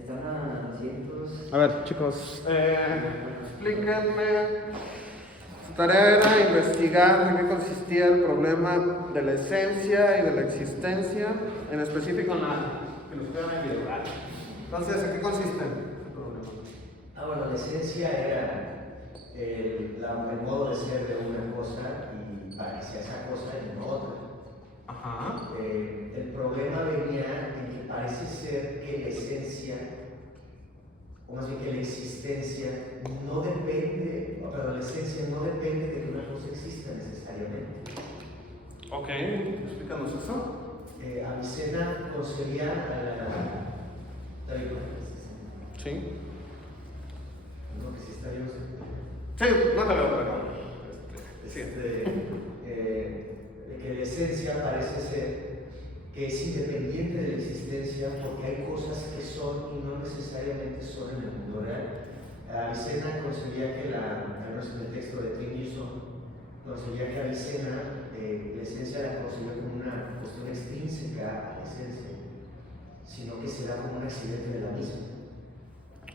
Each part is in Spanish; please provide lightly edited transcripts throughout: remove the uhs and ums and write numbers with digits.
Están a 200. A ver, chicos, explíquenme. Su tarea era investigar en qué consistía el problema de la esencia y de la existencia, en específico en la filosofía medieval. Entonces, ¿en qué consiste el problema? Bueno, la esencia era el modo de ser de una cosa y para que sea esa cosa y no otra. Ajá. El problema venía en que parece ser que la esencia, o más bien que la existencia, no depende, perdón, la esencia no depende de que una cosa exista necesariamente. Ok, explícanos eso. Avicena concebía Sí. no, que sí está yo. Sí, no te veo, pero. Sí. De que la esencia parece ser que es independiente de la existencia porque hay cosas que son y no necesariamente son en el mundo real. Avicena concebía que al menos en el texto de Tim Newsom, concebía que Avicena, la esencia la concebía como una cuestión extrínseca a la esencia, sino que se da como un accidente de la misma.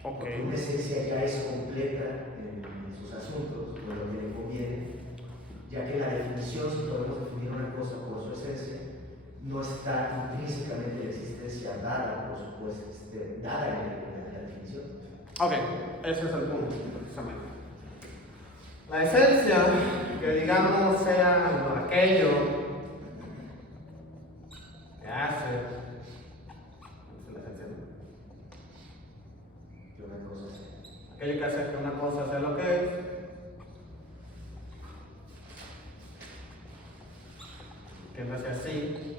Okay. Una esencia ya es completa en sus asuntos, por lo que le conviene, ya que la definición, si podemos definir una cosa por su esencia, no está intrínsecamente la existencia dada, por supuesto, dada en la definición. Ok, ese es el punto, precisamente. La esencia, que digamos sea aquello que hace, es la esencia, ¿no? Que una cosa sea. Aquello que hace que una cosa sea lo que es. Que no sea así.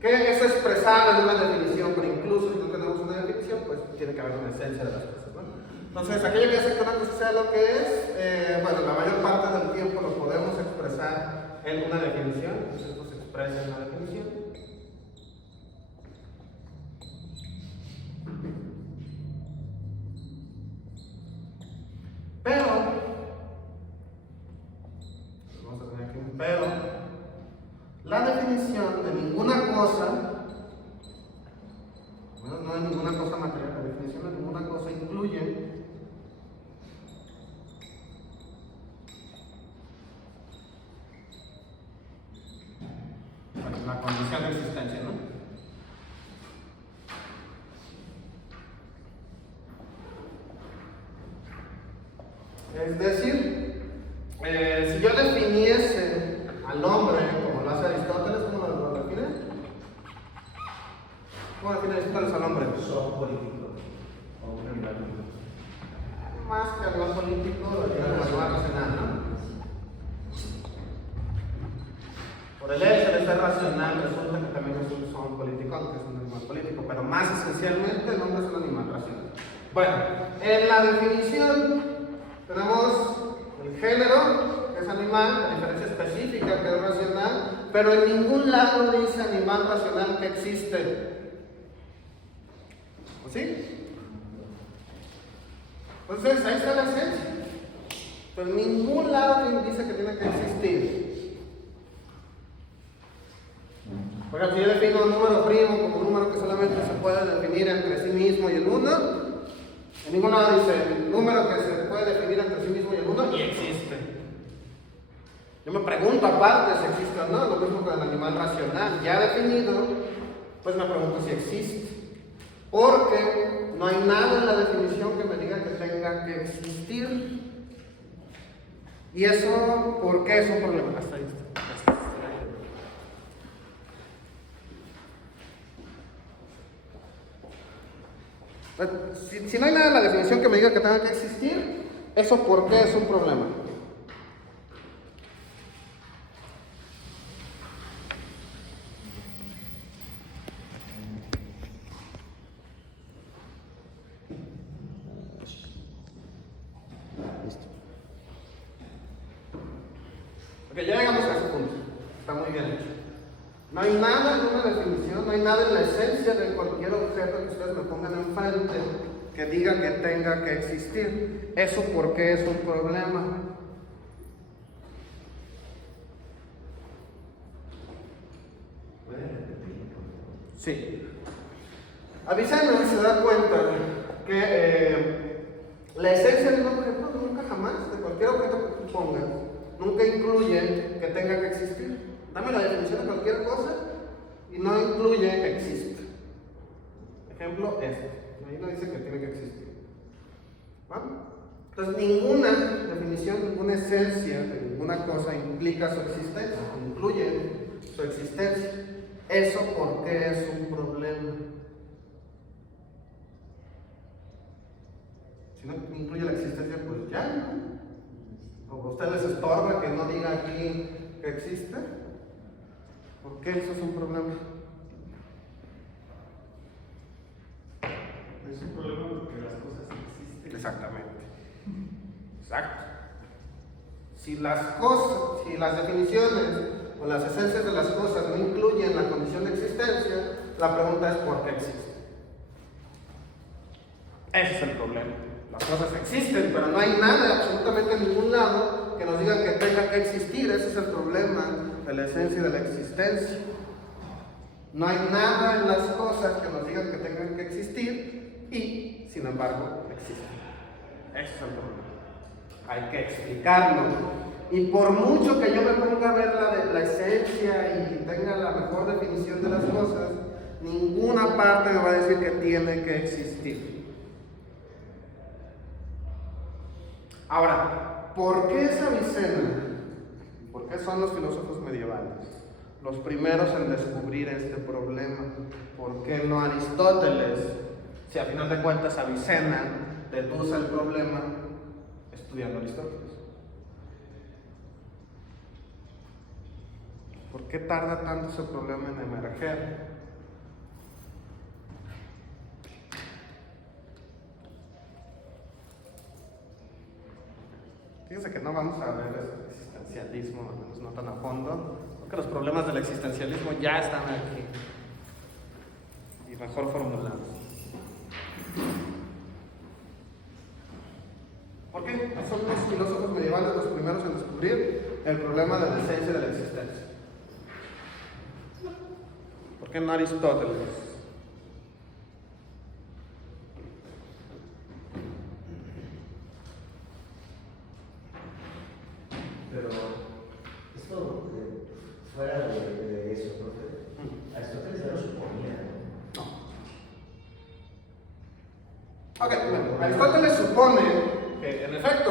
Que es expresado en una definición, pero incluso si no tenemos una definición, pues tiene que haber una esencia de las cosas, ¿no? Entonces, aquello que hace que una cosa sea lo que es, bueno, la mayor parte del tiempo lo podemos expresar en una definición, entonces esto se expresa en una definición. Pero, vamos a tener aquí un pero, la definición de ninguna cosa, bueno, no hay ninguna cosa material, la definición de ninguna cosa incluye la condición de existencia, ¿no? Es decir, si yo definiese al hombre como lo hace Aristóteles, ¿cómo lo define? ¿Cómo define Aristóteles al hombre? Son políticos o un animal político. Más que animal político, lo lleva a animal racional, ¿no? Por el hecho de ser racional, resulta que también es un son político, aunque es un animal político, pero más esencialmente el hombre es un animal racional. Bueno, en la definición tenemos el género, que es animal, la diferencia específica, que es racional, pero en ningún lado dice animal racional que existe. ¿O sí? Entonces, ahí está la esencia. Pero en ningún lado dice que tiene que existir. Por ejemplo, si yo defino un número primo como un número que solamente se puede definir entre sí mismo y el 1, en ningún lado dice el número que se puede definir entre sí mismo y el 1 y existe. Yo me pregunto aparte si existe o no, lo mismo con el animal racional. Ya definido, pues me pregunto si existe. Porque no hay nada en la definición que me diga que tenga que existir. Y eso, ¿por qué es un problema? Hasta ahí está. Si no hay nada en la definición que me diga que tenga que existir, ¿eso por qué es un problema? Listo. Ok, ya llegamos a ese punto. Está muy bien hecho. No hay nada en una definición, no hay nada en la esencia de cualquier objeto que ustedes me pongan enfrente que diga que tenga que existir. ¿Eso por qué es un problema? ¿Pueden repetir? Sí. Avicena se da cuenta que la esencia de un objeto nunca jamás, de cualquier objeto que tú pongas, nunca incluye que tenga que existir. Dame la definición de cualquier cosa y no incluye que exista. Ejemplo, ahí no dice que tiene que existir. ¿Va? Entonces, ninguna definición, ninguna esencia de ninguna cosa implica su existencia, incluye su existencia. ¿Eso por qué es un problema? Si no incluye la existencia, pues ya, ¿no? ¿O a usted les estorba que no diga aquí que existe? ¿Por qué eso es un problema? Es un problema porque las cosas existen. Exactamente. Exacto. Si las definiciones o las esencias de las cosas no incluyen la condición de existencia, la pregunta es ¿por qué existen? Ese es el problema. Las cosas existen, pero no hay nada, absolutamente en ningún lado, que nos diga que tenga que existir. Ese es el problema de la esencia y de la existencia. No hay nada en las cosas que nos digan que tengan que existir y, sin embargo, existen. Ese es el problema. Hay que explicarlo. Y por mucho que yo me ponga a ver la esencia y tenga la mejor definición de las cosas, ninguna parte me va a decir que tiene que existir. Ahora, ¿por qué es Avicena? ¿Por qué son los filósofos medievales los primeros en descubrir este problema? ¿Por qué no Aristóteles? Si a final de cuentas Avicena deduce el problema estudiando a Aristóteles. ¿Por qué tarda tanto ese problema en emerger? Fíjense que no vamos a ver el existencialismo, al menos no tan a fondo, porque los problemas del existencialismo ya están aquí y mejor formulados. ¿Por qué? Son los filósofos medievales los primeros en descubrir el problema de la esencia de la existencia. ¿Por qué no Aristóteles? Pero esto fuera de eso, profe, Aristóteles ya lo suponía, ¿no? No. Ok, bueno, Aristóteles supone que en efecto,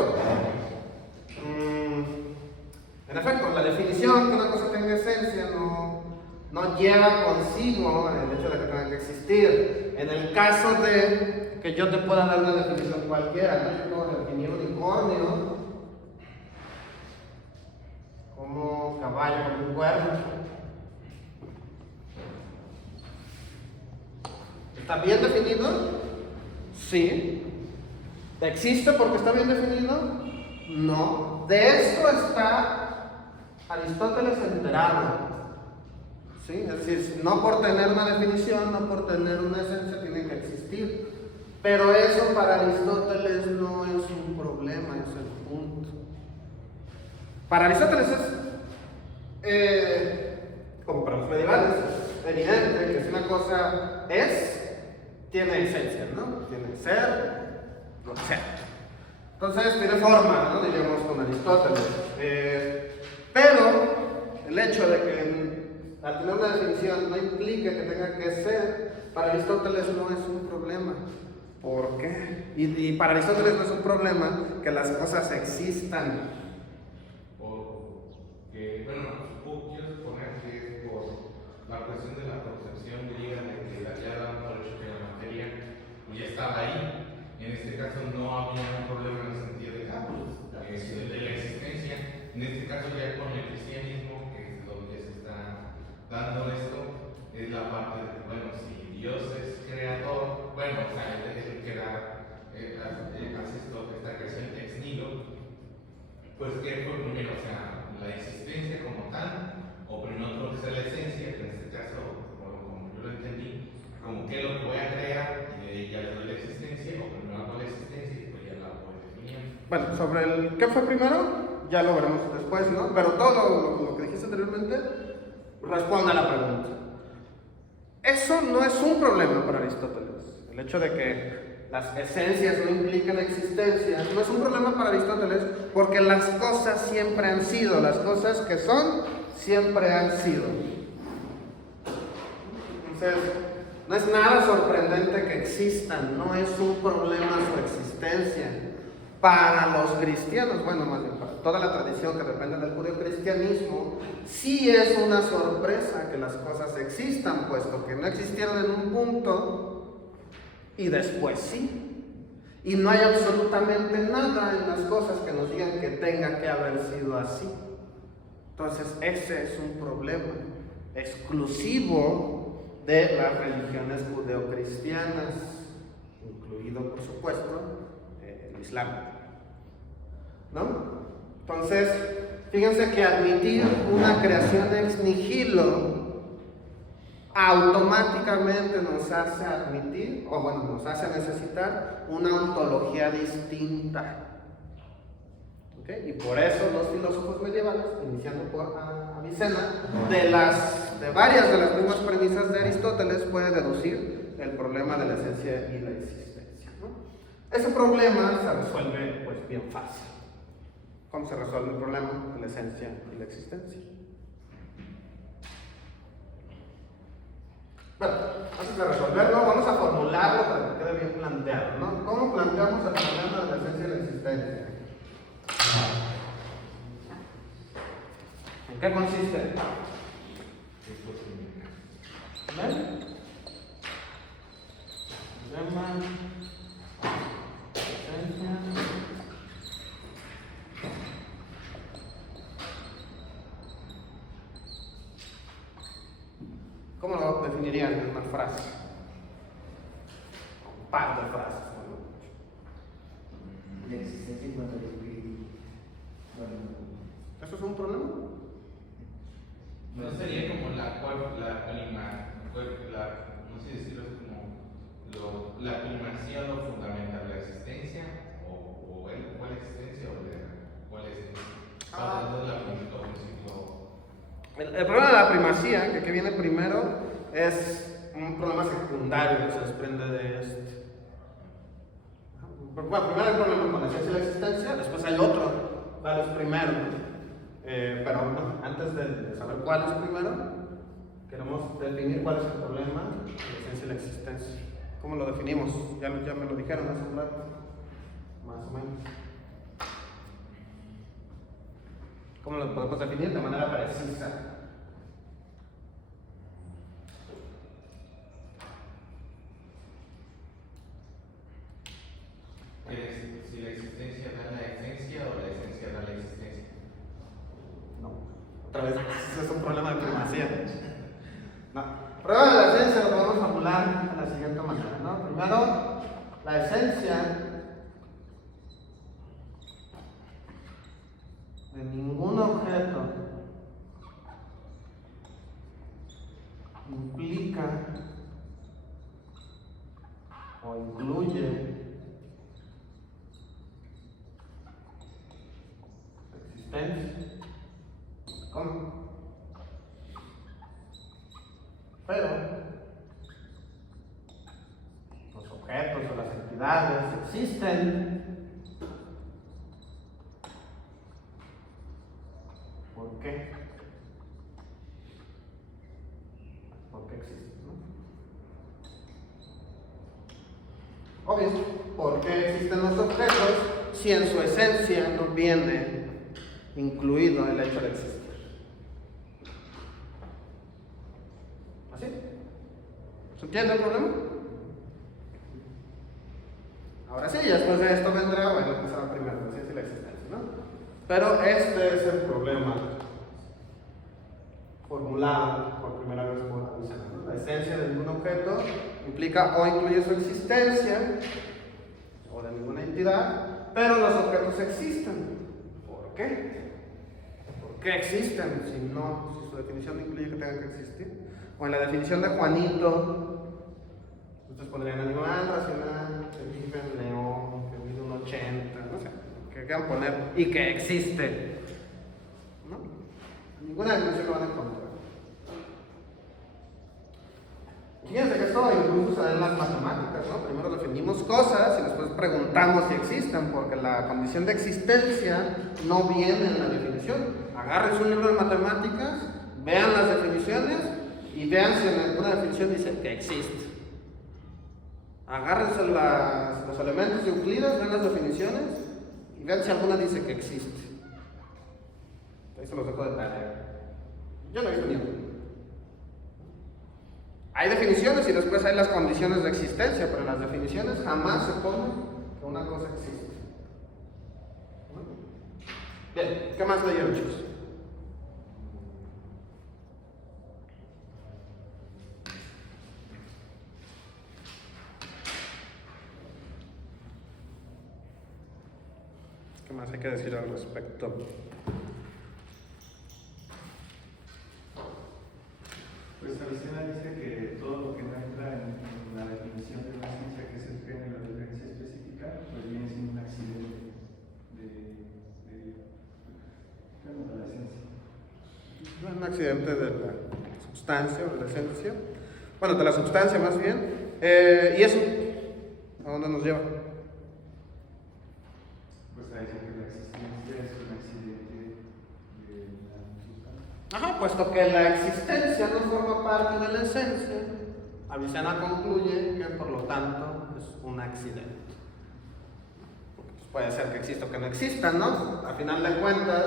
la definición que una cosa tenga esencia no lleva consigo el hecho de que tenga que existir. En el caso de que yo te pueda dar una definición cualquiera, ¿no? Yo puedo definir un unicornio como caballo con un cuerno. ¿Está bien definido? Sí. ¿Existe porque está bien definido? No. De esto está Aristóteles enterado. ¿Sí? Es decir, no por tener una definición, no por tener una esencia tiene que existir. Pero eso para Aristóteles no es un problema, es el punto. Para Aristóteles es, como para los medievales, evidente que si una cosa tiene esencia, ¿no? Tiene ser, lo que sea. Entonces tiene forma, ¿no? Diríamos con Aristóteles. Pero el hecho de que al tener una definición no implica que tenga que ser, para Aristóteles no es un problema. ¿Por qué? Y para Aristóteles no es un problema que las cosas existan. Porque, bueno, quiero suponer que es por la cuestión de la concepción griega de que ya daban por hecho que la materia ya estaba ahí. En este caso no había un problema en el sentido de de la existencia. En este caso ya con el cristianismo, que es donde se está dando esto, es la parte de que, bueno, si Dios es creador, bueno, o sea, es el que hace esta creación ex nihilo, pues ¿qué fue primero? O sea, la existencia como tal, o primero tengo que ser la esencia, que en este caso, como yo lo entendí, como que lo que voy a crear y de ahí ya le doy la existencia, o primero hago la existencia y pues ya la voy definiendo. Bueno, sobre el qué fue primero, ya lo veremos después, ¿no? Pero todo lo que dijiste anteriormente responde a la pregunta. Eso no es un problema para Aristóteles. El hecho de que las esencias no implican existencia no es un problema para Aristóteles, porque las cosas siempre han sido, las cosas que son siempre han sido. Entonces, no es nada sorprendente que existan, no es un problema su existencia. Para los cristianos, bueno, más bien para toda la tradición que depende del judeocristianismo, sí es una sorpresa que las cosas existan, puesto que no existieron en un punto y después sí. Y no hay absolutamente nada en las cosas que nos digan que tenga que haber sido así. Entonces, ese es un problema exclusivo de las religiones judeocristianas, incluido, por supuesto, el Islam, ¿no? Entonces, fíjense que admitir una creación ex nihilo automáticamente nos hace admitir, o bueno, nos hace necesitar una ontología distinta. ¿Okay? Y por eso los filósofos medievales, iniciando por Avicena, de varias de las mismas premisas de Aristóteles, puede deducir el problema de la esencia y la existencia, ¿no? Ese problema se resuelve pues bien fácil. ¿Cómo se resuelve el problema de la esencia y la existencia? Bueno, antes de resolverlo, vamos a formularlo para que quede bien planteado, ¿no? ¿Cómo planteamos el problema de la esencia y la existencia? ¿En qué consiste? ¿Ven? Problema, esencia. ¿Cómo lo definirían en una frase? Un par de frases. La existencia en cuanto al espíritu. Bueno, ¿Eso es un problema? No sería como no sé decirlo, es como la primacía o lo fundamental de la existencia, o cuál existencia o cuál es El problema de la primacía, que aquí viene primero, es un problema secundario que se desprende de este. Bueno, primero hay un problema con la esencia y la existencia, después hay otro, cuál es primero. Pero bueno, antes de saber cuál es primero, queremos definir cuál es el problema de la esencia y la existencia. ¿Cómo lo definimos? Ya me lo dijeron hace un rato, más o menos. ¿Cómo lo podemos definir? De manera precisa. Si la existencia da la esencia o la esencia da la existencia. No. Otra vez, ese es un problema de primacía. No. El problema de la esencia lo podemos formular de la siguiente manera, ¿no? Primero, la esencia de ningún objeto implica o incluye existencia. ¿Cómo? Pero los objetos o las entidades existen. ¿Por qué? ¿Por qué existen? ¿No? Obvio, ¿por qué existen los objetos si en su esencia no viene incluido el hecho de existir? ¿Así? ¿Se entiende el problema? Ahora sí, después de esto vendrá, bueno, empezará primero la esencia y la existencia, ¿no? Pero este es el problema formulado por primera vez por Avicena, ¿no? La esencia de ningún objeto implica o incluye su existencia o de ninguna entidad, pero los objetos existen. ¿Por qué? ¿Por qué existen si su definición no incluye que tengan que existir? O en la definición de Juanito, ustedes pondrían animal racional, que vive en león, que mide un 80, no sé, que quieran poner y que existe, ¿no? Ninguna definición lo van a encontrar. Fíjense que esto incluso se da en las matemáticas, ¿no? definimos cosas y después preguntamos si existen, porque la condición de existencia no viene en la definición. Agárrense un libro de matemáticas, vean las definiciones y vean si en alguna definición dice que existe. Agárrense los elementos de Euclides, vean las definiciones y vean si alguna dice que existe. Ahí se los dejo de tarea. Yo no he visto ni uno. Hay definiciones y después hay las condiciones de existencia, pero en las definiciones jamás se pone que una cosa existe. Bien, ¿qué más leyeron, chicos? ¿Qué más hay que decir al respecto? Pues Avicena dice que todo lo que no entra en la definición de una ciencia, que es el gen en la referencia específica, pues viene siendo un accidente de la ciencia. Un accidente de la sustancia o de la esencia. Bueno, de la sustancia más bien. ¿Y eso? ¿A dónde nos lleva? Pues a decir que la existencia es un accidente de la sustancia. Ajá, puesto que la existencia no forma parte de la esencia, Avicena concluye que por lo tanto es un accidente. Porque, pues, puede ser que exista o que no exista, ¿no? A final de cuentas,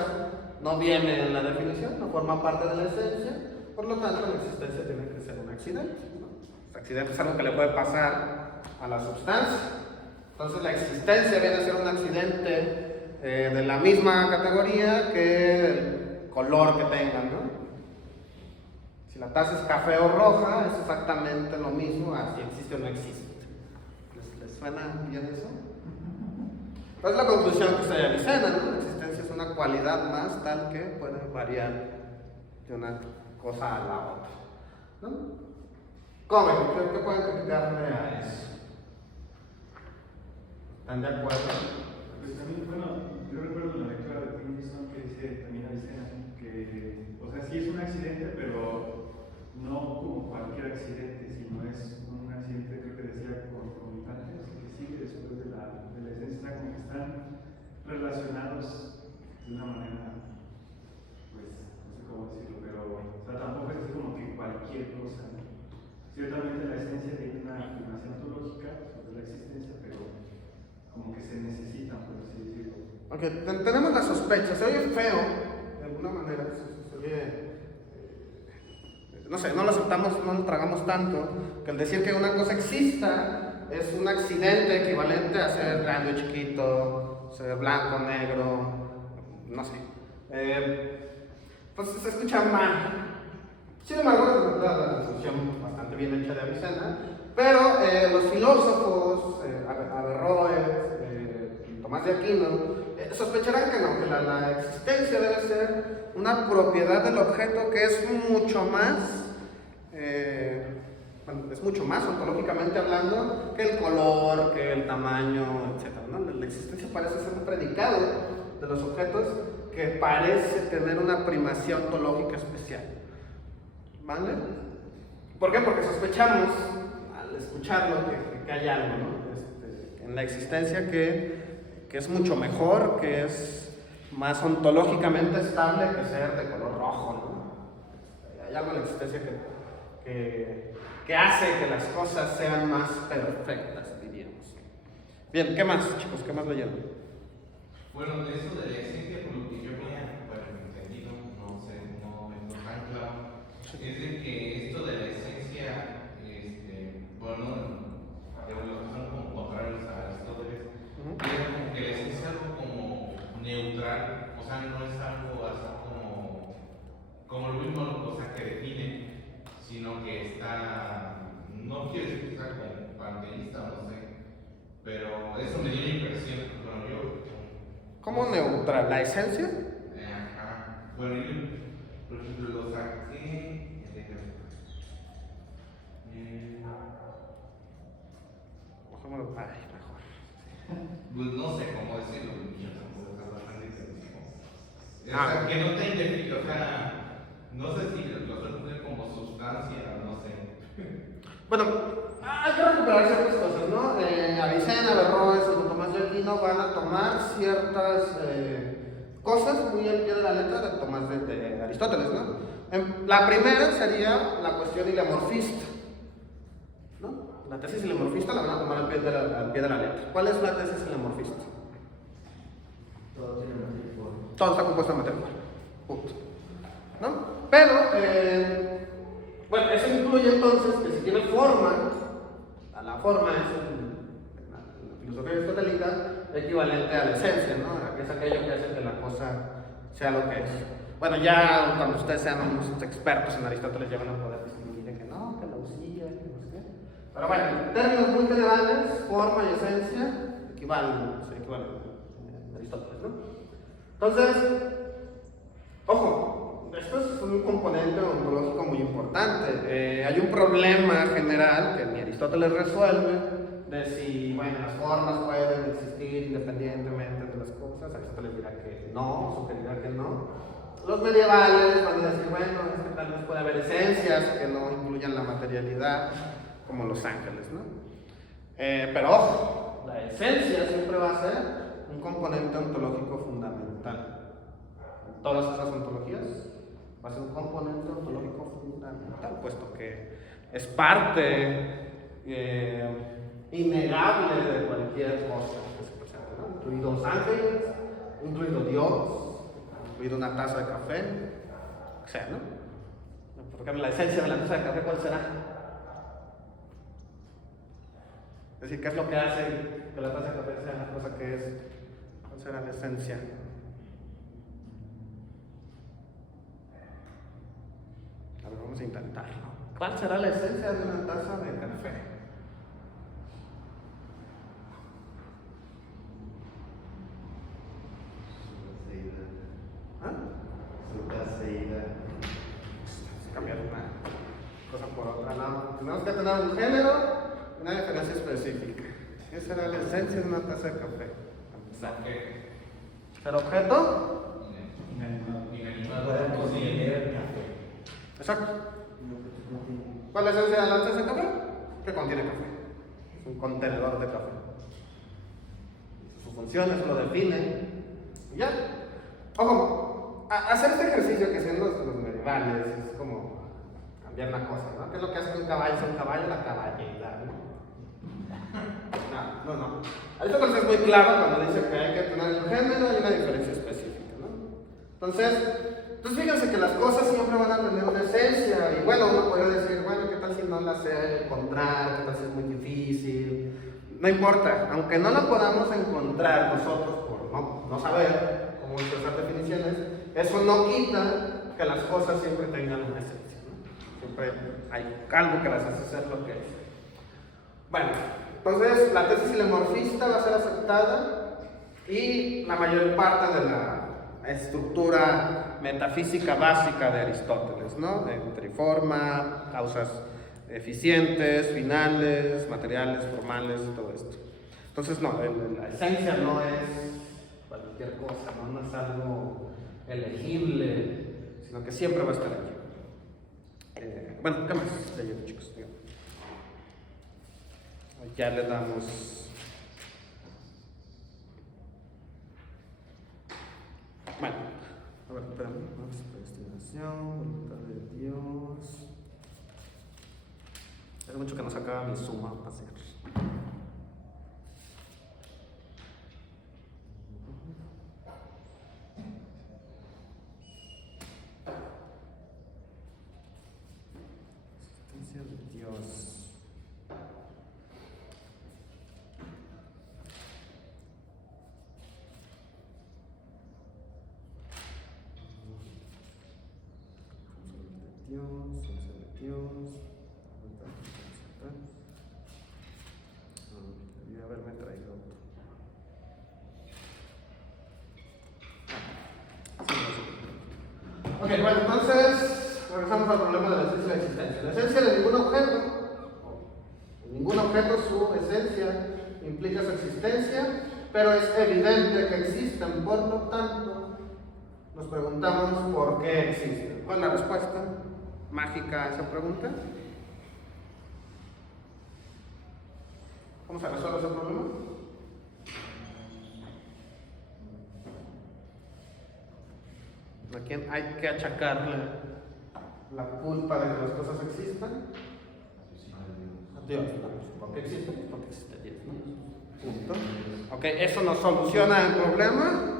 no viene en la definición, no forma parte de la esencia, por lo tanto la existencia tiene que ser un accidente, ¿no? El accidente es algo que le puede pasar a la sustancia. Entonces la existencia viene a ser un accidente de la misma categoría que el color que tengan, ¿no? Si la taza es café o roja, es exactamente lo mismo a si existe o no existe. ¿Les suena bien eso? Pues la conclusión que se da Avicena, ¿no? La existencia es una cualidad más tal que puede variar de una cosa a la otra, ¿no? ¿Cómo? ¿Qué pueden criticarme a eso? ¿Están de acuerdo? Pues también, bueno, yo recuerdo la lectura de Pinson que dice también Avicena que, o sea, sí es un accidente, pero no como cualquier accidente, sino es un accidente, creo que decía, concomitante, o sea, que sigue después de la esencia, como que están relacionados de una manera, pues, no sé cómo decirlo, pero, o sea, tampoco es como que cualquier cosa, ¿no? Ciertamente la esencia tiene una afirmación ontológica sobre la existencia, pero como que se necesitan, por así decirlo. Ok, tenemos la sospecha, se oye feo, de alguna manera, se oye, no sé, no lo aceptamos, no lo tragamos tanto, que el decir que una cosa exista es un accidente equivalente a ser grande o chiquito, ser blanco, negro, no sé. Pues se escucha mal. Sin embargo, es la definición bastante bien hecha de Avicena, pero los filósofos, Averroes, Tomás de Aquino, sospecharán que no, que la existencia debe ser una propiedad del objeto que es mucho más, es mucho más ontológicamente hablando que el color, que el tamaño, etc., ¿no? La existencia parece ser un predicado de los objetos que parece tener una primacía ontológica especial. ¿Vale? ¿Por qué? Porque sospechamos, al escucharlo, que hay algo, ¿no? En la existencia que es mucho mejor, que es más ontológicamente estable que ser de color rojo, ¿no? Hay algo en la existencia que hace que las cosas sean más perfectas, diríamos. Bien, ¿qué más, chicos? ¿Qué más leyeron? Bueno, de eso de la esencia, por lo que yo había entendido, no sé, no me quedó tan claro, es de que esto de la esencia, bueno, de los que son como contrarios a Aristóteles, es como que la esencia es algo como neutral, o sea, no es algo así como lo mismo, o sea, que define, sino que está, no quiero decir que está como panteísta, no sé, pero eso me dio la impresión, bueno, yo... ¿Cómo neutral? ¿La esencia? Ajá. Bueno, yo, por ejemplo, lo saqué. Pues no sé cómo decirlo, yo tampoco es bastante intensivo. O sea, que no te indefinido, o sea, no sé si lo refiere como sustancia, no sé. Bueno, Hay que recuperar ciertas cosas, ¿no? Avicena, Averroes, Santo Tomás de Aquino van a tomar ciertas cosas muy al pie de la letra de Tomás de Aristóteles, ¿no? La primera sería la cuestión ilemorfista, ¿no? La tesis ilemorfista la van a tomar al pie de la letra. ¿Cuál es la tesis ilemorfista? Todo tiene materia y forma. Todo está compuesto de materia. Punto. ¿No? Pero, bueno, eso incluye entonces que si tiene forma, la forma es en la filosofía aristotélica equivalente a la esencia, ¿no? Que es aquello que hace que la cosa sea lo que es. Bueno, ya cuando ustedes sean unos expertos en Aristóteles ya van a poder distinguir que no, que la usía, que no sé qué. Pero bueno, en términos muy generales, forma y esencia equivalen en Aristóteles, ¿no? Entonces, ojo, esto es un componente ontológico muy importante. Hay un problema general que ni Aristóteles resuelve de si, bueno, las formas pueden existir independientemente de las cosas. Aristóteles dirá que no, sugerirá que no. Los medievales van a decir, bueno, es que tal vez puede haber esencias que no incluyan la materialidad, como los ángeles, ¿no? Pero ojo, la esencia siempre va a ser un componente ontológico fundamental. En todas esas ontologías va a ser un componente ontológico fundamental, puesto que es parte innegable de cualquier cosa que se presente, ¿no? Incluidos los ángeles, incluido Dios, incluido una taza de café, o sea, ¿no? Por ejemplo, la esencia de la taza de café, ¿cuál será? Es decir, ¿qué es lo que hace que la taza de café sea la cosa que es? ¿Cuál será la esencia? A ver, vamos a intentarlo. ¿Cuál será la esencia de una taza de café? Su caseína. Cambiar una cosa por otra, no. Tenemos que tener un género y una diferencia específica. ¿Qué será la esencia de una taza de café? ¿Ser objeto? Para contener café. Exacto. ¿Cuál es la esencia de la taza de café? Que contiene café. Es un contenedor de café. Su función, eso lo define. Y ya. Ojo, hacer este ejercicio que hacen los medievales es como cambiar una cosa, ¿no? ¿Qué es lo que hace un caballo? Es un caballo, la caballera, ¿no? No. Aristóteles es muy claro cuando dice que hay que tener un género y una diferencia específica, ¿no? Entonces fíjense que las cosas siempre van a tener una esencia, y bueno, uno podría decir, bueno, ¿qué tal si no la sé encontrar? ¿Qué tal si es muy difícil? No importa, aunque no la podamos encontrar nosotros por no saber cómo expresar definiciones, eso no quita que las cosas siempre tengan una esencia, ¿no? Siempre hay algo que las hace ser lo que es. Bueno, entonces la tesis ilemorfista va a ser aceptada y la mayor parte de la estructura metafísica básica de Aristóteles, ¿no? Entre forma, causas eficientes, finales, materiales, formales, todo esto. Entonces, no, la esencia no es cualquier cosa, ¿no? No es algo elegible, sino que siempre va a estar allí. Bueno, ¿qué más leyendo, chicos? Ya le damos. Bueno, a ver, espérame. Predestinación, voluntad de Dios. Hace mucho que nos acaba mi suma a pasear. Existencia de Dios. Debía haberme traído otro. Ok, bueno, entonces regresamos al problema de la esencia de la existencia. La esencia de ningún objeto, su esencia implica su existencia, pero es evidente que existen, por lo tanto, nos preguntamos por qué existen. ¿Cuál es la respuesta mágica a esa pregunta? ¿Cómo se resuelve ese problema? ¿A quién hay que achacarle la culpa de que las cosas existan? A Dios. ¿Por qué existe? Porque existe Dios, ¿no? Punto. Ok, ¿eso nos soluciona el problema?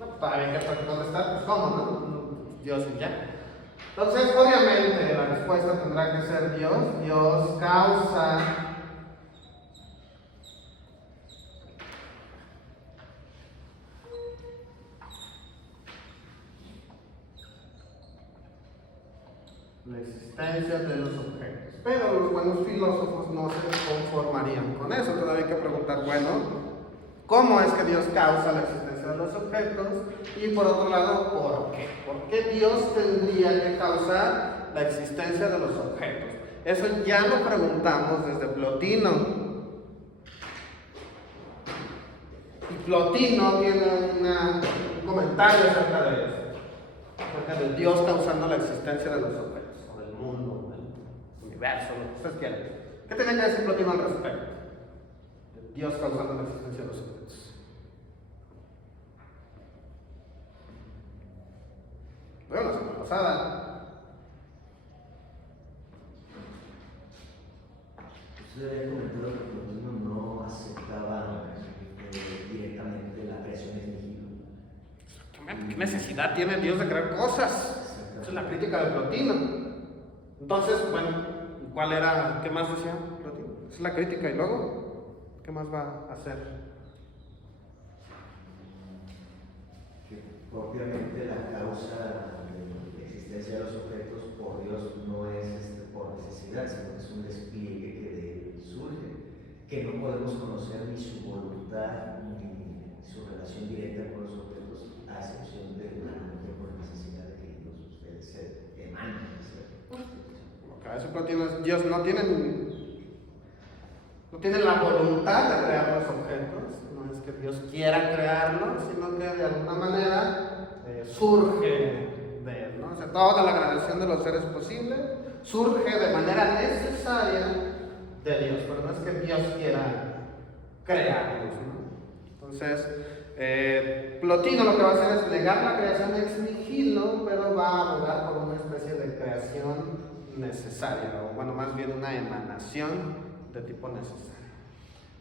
No, todavía hay que contestar, pues ¿cómo, no? Dios y ya. Entonces, obviamente, la respuesta tendrá que ser Dios. Dios causa la existencia de los objetos. Pero los buenos filósofos no se conformarían con eso. Todavía hay que preguntar, bueno, ¿cómo es que Dios causa la existencia de los objetos? Y por otro lado, ¿por qué? ¿Por qué Dios tendría que causar la existencia de los objetos? Eso ya lo preguntamos desde Plotino. Y Plotino tiene un comentario acerca de eso, acerca de Dios causando la existencia de los objetos, o del mundo, del universo, lo que ustedes quieran. ¿Qué tiene que decir Plotino al respecto? De Dios causando la existencia de los objetos. Bueno, la semana pasada. Usted había comentado que Plotino no aceptaba directamente la creación de nihilo. ¿Qué necesidad tiene Dios de crear cosas? Esa es la crítica de Plotino. Entonces, bueno, ¿cuál era? ¿Qué más decía Plotino? Esa es la crítica. ¿Y luego? ¿Qué más va a hacer? Que propiamente la causa de la existencia de los objetos por Dios no es por necesidad, sino que es un despliegue que de él surge, que no podemos conocer ni su voluntad ni su relación directa con los objetos, a excepción de la muerte por necesidad de que ustedes se emanen. Lo que hace Plotino es Dios no tiene la voluntad de crear los objetos, no es que Dios quiera crearlos, sino que de alguna manera surge de él, ¿no? O sea, toda la creación de los seres posibles surge de manera necesaria de Dios, pero no es que Dios quiera crearlos, ¿no? Entonces, Plotino lo que va a hacer es negar la creación ex nihilo, pero va a abogar por una especie de creación necesaria, o bueno, más bien una emanación de tipo necesario.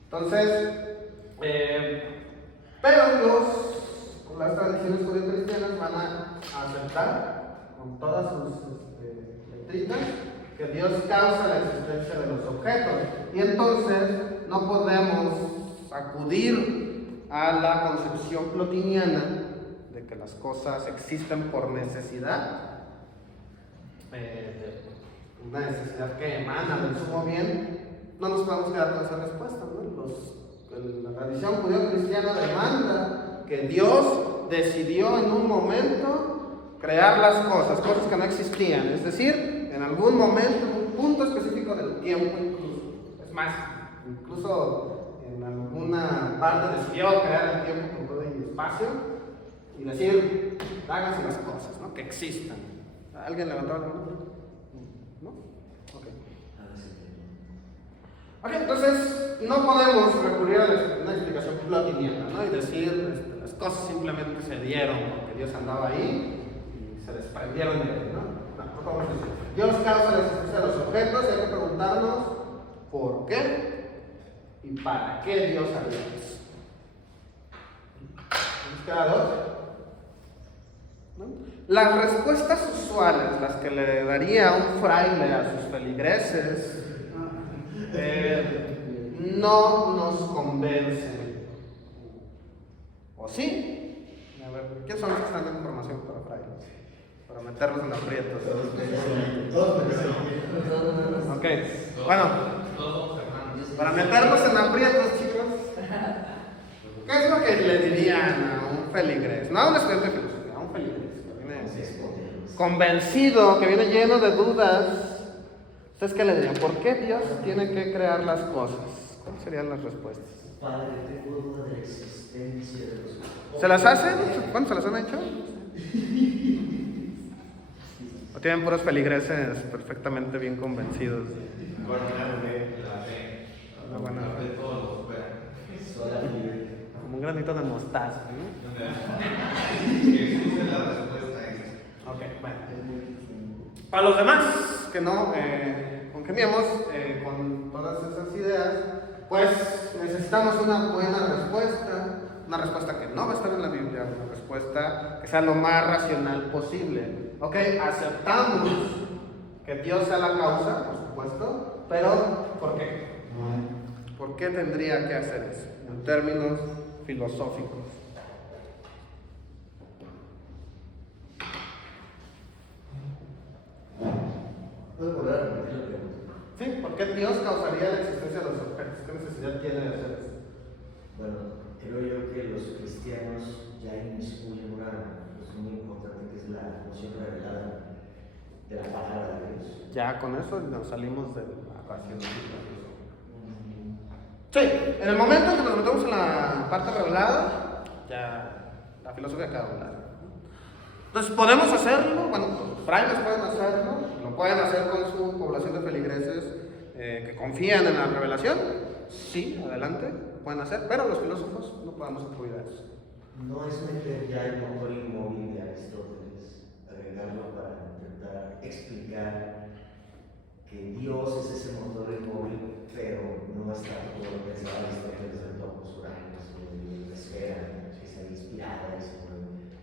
Entonces, pero las tradiciones judío-cristianas van a aceptar con todas sus letritas que Dios causa la existencia de los objetos, y entonces no podemos acudir a la concepción plotiniana de que las cosas existen por necesidad, una necesidad que emana del sumo bien. No nos podemos quedar con esa respuesta, ¿no? La tradición judío-cristiana demanda que Dios decidió en un momento crear las cosas que no existían, es decir, en algún momento, en un punto específico del tiempo incluso. Es más, incluso en alguna parte decidió crear el tiempo con todo el espacio y decir, háganse las cosas, ¿no? Que existan. ¿Alguien levantó la mano? ¿No? Ok, entonces no podemos recurrir a una explicación plotiniana, ¿no? Y decir, las cosas simplemente se dieron porque Dios andaba ahí y se desprendieron de él, ¿no? No podemos decir. Dios causa la existencia de los objetos y hay que preguntarnos por qué y para qué Dios haría eso. ¿Nos queda dos? ¿No? Las respuestas usuales, las que le daría un fraile a sus feligreses, no nos convencen. ¿O sí? A ver, ¿qué son los que están dando información para frailes? Para meterlos en aprietos. Ok, bueno, para meterlos en aprietos, chicos, ¿qué es lo que le dirían a un feligrés? No a un estudiante de filosofía, a un feligrés que viene convencido, que viene lleno de dudas. ¿Ustedes qué le dirían? ¿Por qué Dios tiene que crear las cosas? ¿Cuáles serían las respuestas? Padre, tengo duda de la existencia de los... ¿Se las hacen? ¿Cuándo se las han hecho? ¿O tienen puros feligreses perfectamente bien convencidos? Bueno, la fe. Una buena La fe todo lo supera. Sola fide. como un granito de mostaza, ¿no? Jesús es la respuesta a eso. Ok, bueno. Para los demás que no congeniamos con todas esas ideas, pues necesitamos una buena respuesta, una respuesta que no va a estar en la Biblia, una respuesta que sea lo más racional posible. Ok, aceptamos que Dios sea la causa, por supuesto, pero ¿por qué? ¿Por qué tendría que hacer eso? En términos filosóficos. ¿Puedo volver a repetir la pregunta? Sí, ¿por qué Dios causaría la existencia de los objetos? ¿Qué necesidad tiene de hacer eso? Bueno, creo yo que los cristianos ya inmiscuyen una cuestión muy importante que es la noción revelada de la palabra de Dios. Ya con eso nos salimos de la racionalidad. Sí, en el momento que nos metemos en la parte revelada, ya la filosofía queda a un lado. Entonces, ¿podemos hacerlo? Bueno, los frailes pueden hacerlo, lo pueden hacer con su población de feligreses que confían en la revelación. Sí, adelante, lo pueden hacer, pero los filósofos no podemos atribuir a eso. No es meter ya el motor inmóvil de Aristóteles, agregarlo para intentar explicar que Dios es ese motor inmóvil, pero no está como lo pensaba Aristóteles del topos uranus o de una esfera que sea inspirada,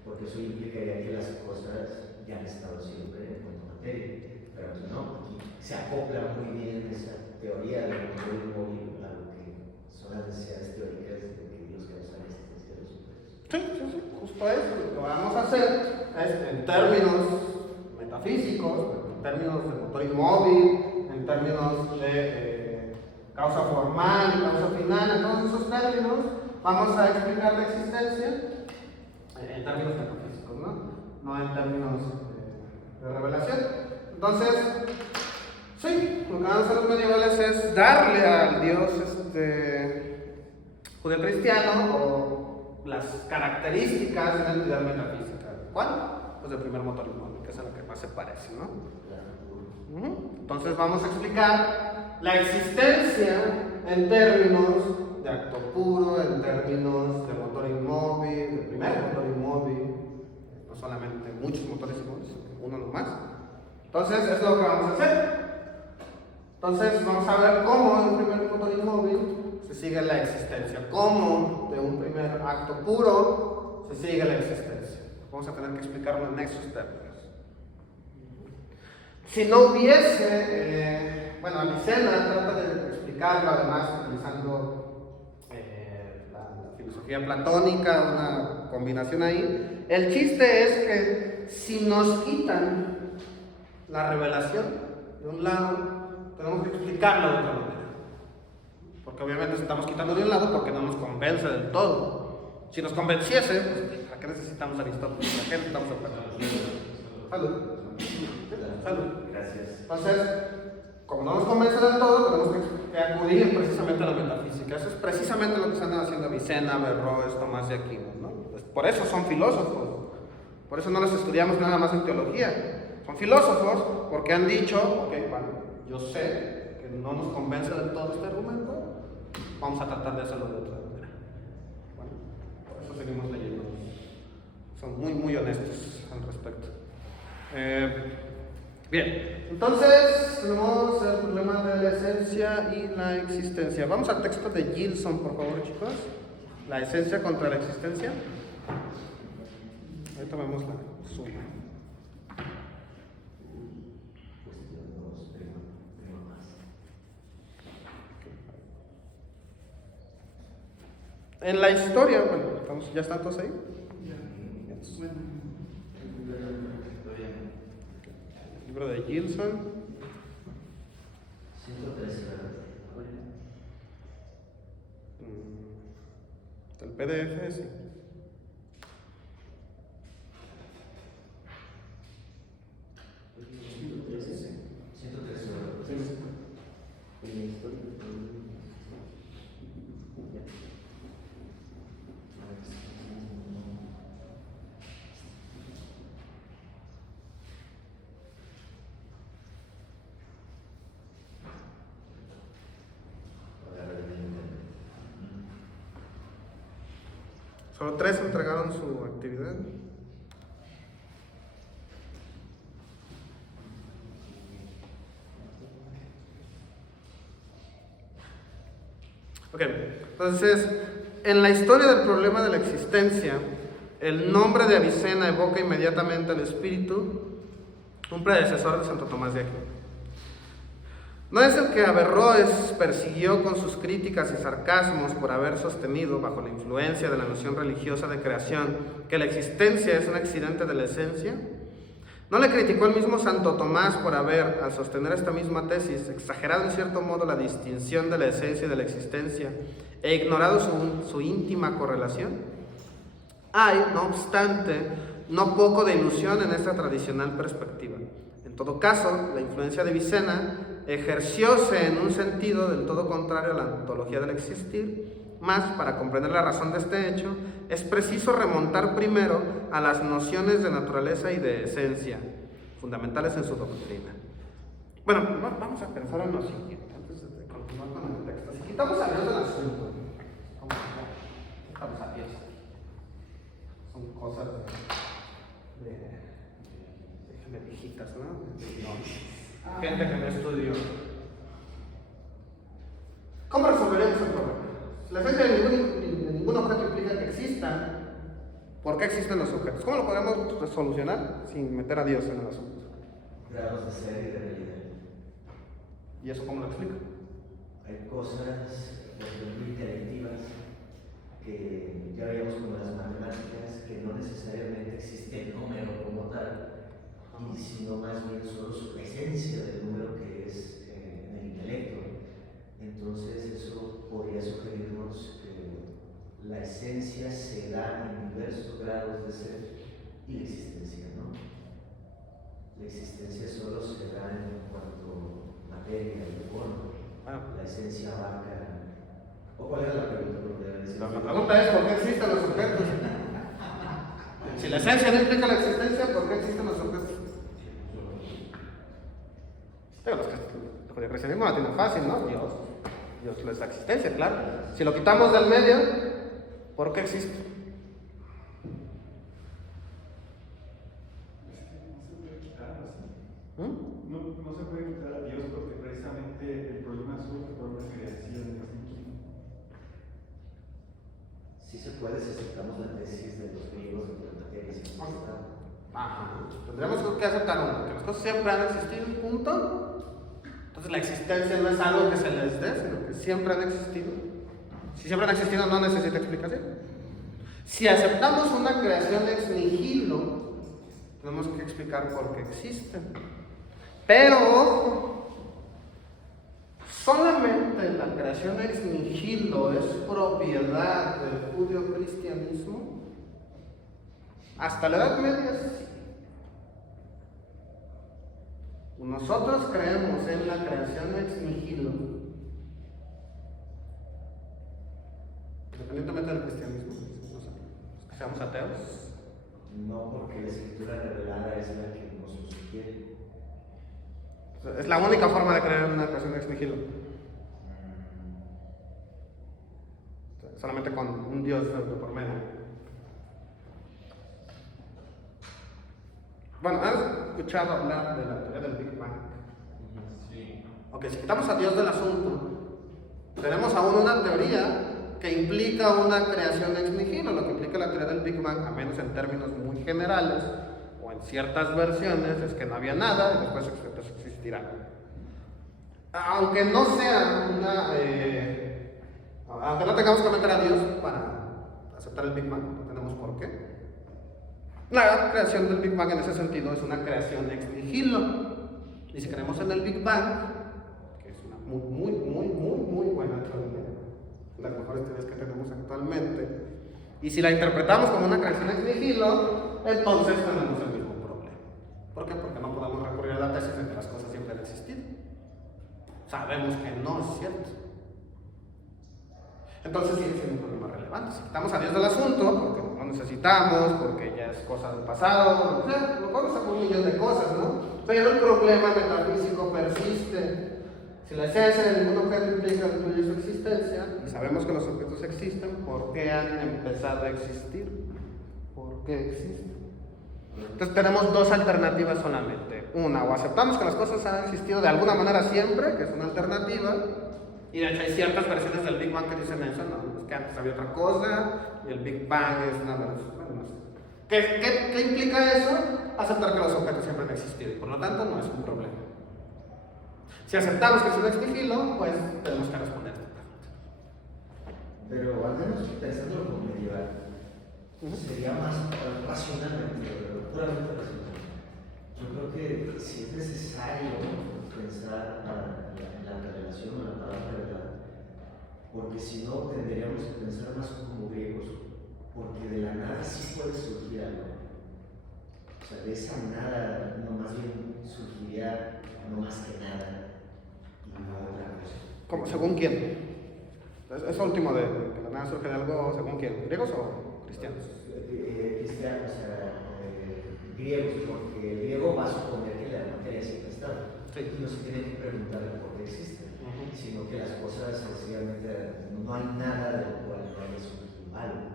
porque eso implicaría que las cosas ya han estado siempre en cuanto a materia, pero aquí no, aquí se acopla muy bien esa teoría del motor inmóvil a lo que son las necesidades teóricas de que Dios causa la existencia de los objetos. Sí, justo eso. Lo que vamos a hacer es en términos metafísicos, en términos de motor inmóvil, en términos de causa formal y causa final, en todos esos términos vamos a explicar la existencia en términos metafísicos, no en términos de revelación. Entonces, sí, lo que van a hacer los medievales es darle al Dios judeocristiano o las características de una entidad metafísica. ¿Cuál? Pues el primer motor inmóvil, que es a lo que más se parece, ¿no? Entonces vamos a explicar la existencia en términos de acto puro, en términos de motor inmóvil, de primer motor inmóvil, no solamente muchos motores inmóviles, sino uno nomás. Entonces es lo que vamos a hacer. Entonces vamos a ver cómo de un primer motor inmóvil se sigue la existencia, cómo de un primer acto puro se sigue la existencia. Vamos a tener que explicarlo en esos términos. Si no hubiese, bueno, Avicena trata de explicarlo además utilizando la filosofía platónica, una combinación ahí. El chiste es que si nos quitan la revelación de un lado, tenemos que explicarlo de otra manera. Porque obviamente estamos quitando de un lado porque no nos convence del todo. Si nos convenciese, pues ¿para qué necesitamos Aristóteles? ¿Para qué necesitamos a Platón? Salud. Salud. Gracias. Entonces, como no nos convence del todo, tenemos que acudir precisamente a la metafísica. Eso es precisamente lo que están haciendo Avicena, Averroes, Tomás de Aquino, ¿no? Pues por eso son filósofos. Por eso no los estudiamos nada más en teología. Son filósofos porque han dicho, ok, bueno, yo sé que no nos convence del todo este argumento, vamos a tratar de hacerlo de otra manera. Bueno, por eso seguimos leyendo. Son muy honestos al respecto. Bien, entonces tenemos el problema de la esencia y la existencia. Vamos al texto de Gilson, por favor, chicos. La esencia contra la existencia. Ahorita vemos la suma. En la historia, bueno, ¿ya están todos ahí? Libro de Gilson. 113, ¿verdad? El PDF, sí. Solo 3 entregaron su actividad. Ok, entonces, en la historia del problema de la existencia, el nombre de Avicena evoca inmediatamente al espíritu, un predecesor de Santo Tomás de Aquino. No es el que Averroes persiguió con sus críticas y sarcasmos por haber sostenido, bajo la influencia de la noción religiosa de creación, que la existencia es un accidente de la esencia. No le criticó el mismo Santo Tomás por haber, al sostener esta misma tesis, exagerado en cierto modo la distinción de la esencia y de la existencia e ignorado su íntima correlación. Hay, no obstante, no poco de ilusión en esta tradicional perspectiva. En todo caso, la influencia de Avicena ejercióse en un sentido del todo contrario a la ontología del existir. Más, para comprender la razón de este hecho, es preciso remontar primero a las nociones de naturaleza y de esencia, fundamentales en su doctrina. Bueno, vamos a pensar en lo siguiente, antes de continuar con el texto. Si quitamos a Dios del asunto, quitamos a Dios. Son cosas de viejitas, ¿no? Gente que no estudió. ¿Cómo resolveríamos el problema? Si la esencia de ningún objeto implica que existan, ¿por qué existen los objetos? ¿Cómo lo podemos solucionar sin meter a Dios en el asunto? Grados de ser y de realidad. ¿Y eso cómo lo explica? Hay cosas, por ejemplo, intelectivas, que ya veíamos como las matemáticas, que no necesariamente existe el número como tal, y sino más bien solo su presencia del número que es en el intelecto. Entonces eso podría sugerirnos que la esencia se da en diversos grados de ser y la existencia, ¿no? La existencia solo se da en cuanto a materia y forma. La esencia abarca. ¿O cuál era la pregunta? La pregunta es: ¿por qué existen los objetos? Si la esencia no implica la existencia, ¿por qué existen los objetos? Pero el judeocristianismo la tiene fácil, ¿no? Dios les da existencia, claro. Si lo quitamos del medio, ¿por qué existe? No se puede quitar a Dios porque precisamente el problema surge por una creación. Sí se puede si aceptamos la tesis de los griegos de la materia y sin estado. Tendríamos que aceptar uno, que las cosas siempre han existido, punto. Entonces la existencia no es algo que se les dé, sino que siempre han existido. Si siempre han existido, no necesita explicación. Si aceptamos una creación ex nihilo, tenemos que explicar por qué existen. Pero ojo, solamente la creación ex nihilo es propiedad del judeocristianismo. Hasta la Edad Media sí. Nosotros creemos en la creación ex nihilo, independientemente del cristianismo, que seamos ateos. No, porque la escritura revelada es la que nos lo sugiere. Es la única forma de creer en una creación ex nihilo. Solamente con un Dios de por medio. Bueno, ¿has escuchado hablar de la teoría del Big Bang? Sí. Ok, si quitamos a Dios del asunto, tenemos aún una teoría que implica una creación ex nihilo. Lo que implica la teoría del Big Bang, a menos en términos muy generales, o en ciertas versiones, es que no había nada y después existirá. Aunque no sea aunque no tengamos que meter a Dios para aceptar el Big Bang, no tenemos por qué. La creación del Big Bang en ese sentido es una creación ex nihilo. Y si creemos en el Big Bang, que es una muy buena teoría, las mejores teorías que tenemos actualmente, y si la interpretamos como una creación ex nihilo, entonces tenemos el mismo problema. ¿Por qué? Porque no podemos recurrir a la tesis de que las cosas siempre han existido. Sabemos que no es cierto. Entonces sigue siendo un problema relevante. Si quitamos a Dios del asunto, porque no necesitamos, porque ya es cosa del pasado, lo podemos hacer un millón de cosas, ¿no? Pero el problema metafísico persiste. Si la esencia de ningún objeto implica incluir su existencia, y sabemos que los objetos existen, ¿por qué han empezado a existir? ¿Por qué existen? Entonces tenemos dos alternativas solamente. Una, o aceptamos que las cosas han existido de alguna manera siempre, que es una alternativa, y de hecho hay ciertas versiones del Big Bang que dicen eso, no, es que antes había otra cosa, y el Big Bang es una versión, bueno, no sé. ¿Qué implica eso? Aceptar que los objetos siempre han existido, y por lo tanto no es un problema. Si aceptamos que es un ex nihilo, pues tenemos que responder esta pregunta. Pero al menos pensándolo como medieval, sería más racionalmente, pero puramente racional. Yo creo que si es necesario pensar en la revelación o la palabra verdad, porque si no tendríamos que pensar más como griegos, porque de la nada sí puede surgir algo. O sea, de esa nada, no más bien surgiría no más que nada y no otra cosa. ¿Cómo? ¿Según quién? Eso último de que la nada surge de algo, ¿según quién? ¿Griegos o cristianos? Cristianos, o sea, griegos, porque el griego va a suponer que la materia siempre está. Sí. Y no se tiene que preguntarle por qué existe, sino que las cosas sencillamente no hay nada de lo cual no haya surgido algo.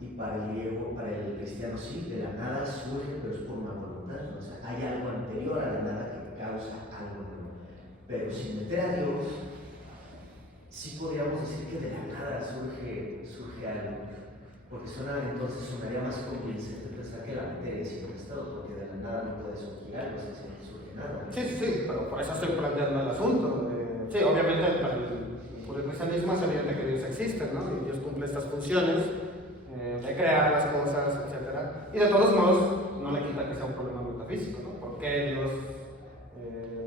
Y para el griego, para el cristiano sí, de la nada surge, pero es por una voluntad. O sea, hay algo anterior a la nada que causa algo nuevo. Pero sin meter a Dios, sí podríamos decir que de la nada surge algo. Porque entonces sonaría más convincente pensar que la materia siempre ha estado, porque de la nada no puede surgir algo, o sea, si no surge nada. Sí, pero por eso estoy planteando el asunto. Sí, obviamente por el cristianismo es evidente que Dios existe, ¿no? Y Dios cumple estas funciones de crear las cosas, etc. Y de todos modos, no le quita que sea un problema metafísico, ¿no? ¿Por qué Dios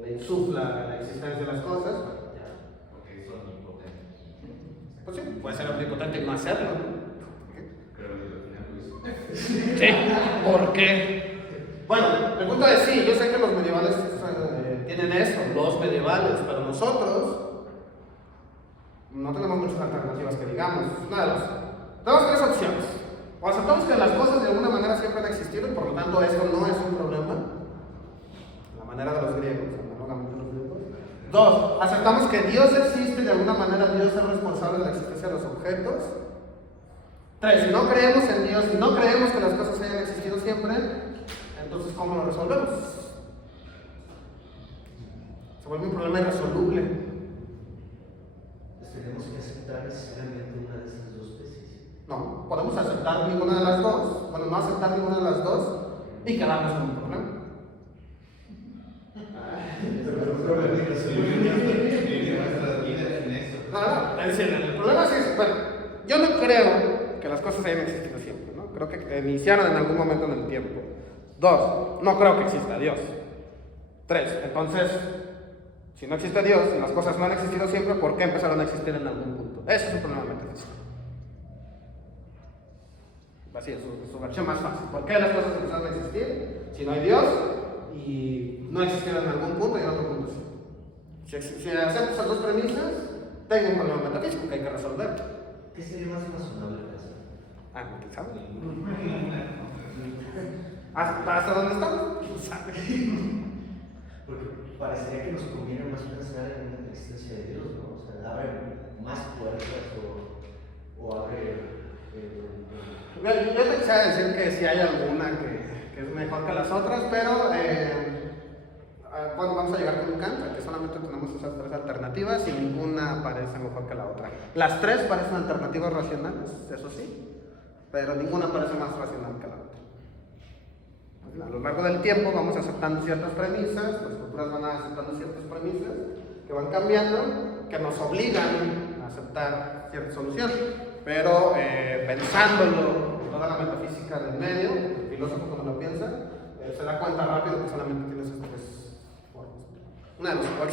le insufla la existencia de las cosas? Porque son impotentes. Pues sí, puede ser omnipotente y no hacerlo, ¿no? Pero al final lo hizo. Sí, ¿por qué? Bueno, el punto es sí, yo sé que los medievales tienen eso, los medievales, pero nosotros no tenemos muchas alternativas que digamos. Tenemos tres opciones. O aceptamos que las cosas de alguna manera siempre han existido y por lo tanto esto no es un problema, la manera de los griegos, analógamente los griegos. Dos, aceptamos que Dios existe y de alguna manera Dios es responsable de la existencia de los objetos. Tres, si no creemos en Dios y no creemos que las cosas hayan existido siempre, entonces ¿cómo lo resolvemos? Se vuelve un problema irresoluble. Pues tenemos que aceptar necesariamente una de estas dos tesis. No, podemos aceptar ninguna de las dos, bueno, no aceptar ninguna de las dos y quedarnos con un problema. Pero un problema irresoluble. Vivir nuestras vidas en eso. No, es decir, el problema es, bueno, yo no creo que las cosas hayan existido siempre, ¿no? Creo que iniciaron en algún momento en el tiempo. Dos, no creo que exista Dios. Tres, entonces, si no existe Dios y las cosas no han existido siempre, ¿por qué empezaron a existir en algún punto? Ese es un problema metafísico. Así es su versión más fácil. ¿Por qué las cosas empezaron a existir si no hay Dios y no existieron en algún punto y en otro punto sí? Si acepto esas dos premisas, tengo un problema metafísico que hay que resolver. ¿Qué sería más razonable pensar? ¿Quién sabe? ¿Hasta dónde estamos? ¿Quién sabe? Porque parecería que nos conviene más pensar en la existencia de Dios, ¿no? O sea, abre más puertas o abre... Yo te quisiera decir que sí hay alguna que es mejor que las otras, pero bueno, vamos a llegar con un Kant, que solamente tenemos esas tres alternativas y ninguna parece mejor que la otra. Las tres parecen alternativas racionales, eso sí, pero ninguna parece más racional que la otra. A lo largo del tiempo vamos aceptando ciertas premisas, las culturas van aceptando ciertas premisas que van cambiando, que nos obligan a aceptar cierta solución, pero pensándolo, toda la metafísica del medio, el filósofo cuando lo piensa, se da cuenta rápido que solamente tienes estas tres formas. Una de dos, o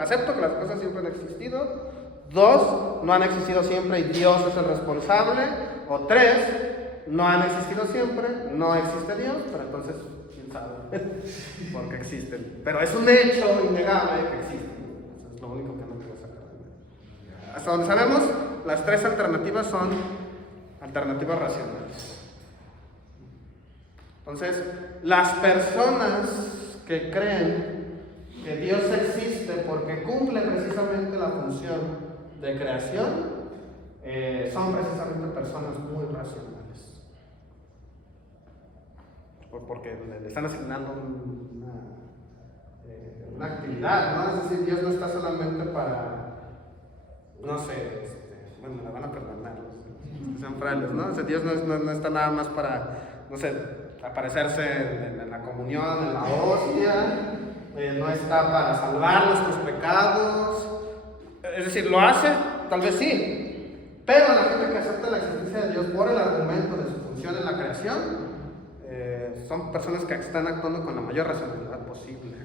acepto que las cosas siempre han existido. Dos, no han existido siempre y Dios es el responsable. O tres, no han existido siempre, no existe Dios, pero entonces, quién sabe, porque existen. Pero es un hecho innegable que existen. Eso es lo único que no quiero sacar. Hasta donde sabemos, las tres alternativas son alternativas racionales. Entonces, las personas que creen que Dios existe porque cumple precisamente la función de creación son precisamente personas muy racionales. Porque le están asignando una actividad, ¿no? Es decir, Dios no está solamente para, no sé, bueno, me la van a perdonar los que sean frailes, ¿no? O sea, Dios no está nada más para, no sé, aparecerse en la comunión, en la hostia, no está para salvar nuestros pecados, es decir, lo hace, tal vez sí, pero la gente que acepta la existencia de Dios por el argumento de su función en la creación, son personas que están actuando con la mayor racionalidad posible.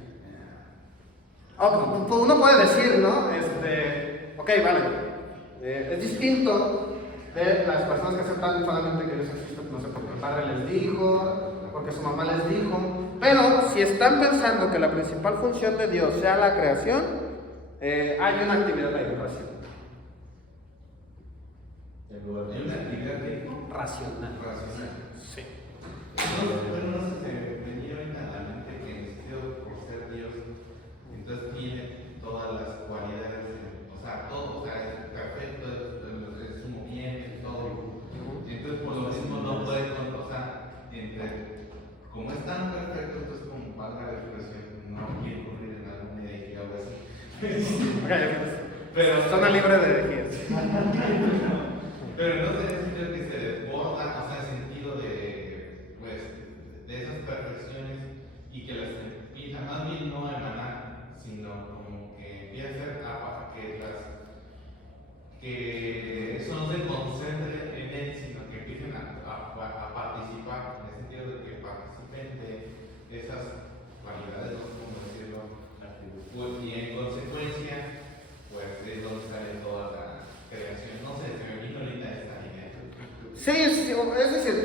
Uno puede decir, ¿no? Ok, vale, es distinto de las personas que aceptan solamente que Dios existe, no sé, porque el padre les dijo, porque su mamá les dijo, pero si están pensando que la principal función de Dios sea la creación, hay una actividad ahí racional. ¿Hay una actividad de Racional. Sí. Bueno, no sé, me venía ahorita a la mente que Dios, por ser Dios, entonces tiene todas las cualidades, o sea, todo, o sea, es perfecto, es su movimiento, todo. Entonces, por lo mismo, no puede, o sea, como es tan perfecto, entonces, como valga la expresión, no quiero ocurrir en alguna idea que algo así. Pero zona libre de herejías. Pero no sé, en el sentido que se desborda, o sea, en el sentido de, pues, de esas perfecciones y que las empieza, más bien no a emanar, sino como que empieza a ser que eso no se concentre en él, sino que empiecen a participar, en el sentido de que participen de esas cualidades, no sé cómo decirlo, pues, y en consecuencia, pues es donde sale toda la creación. No sé, se me vino ahorita esta idea. Sí, es decir,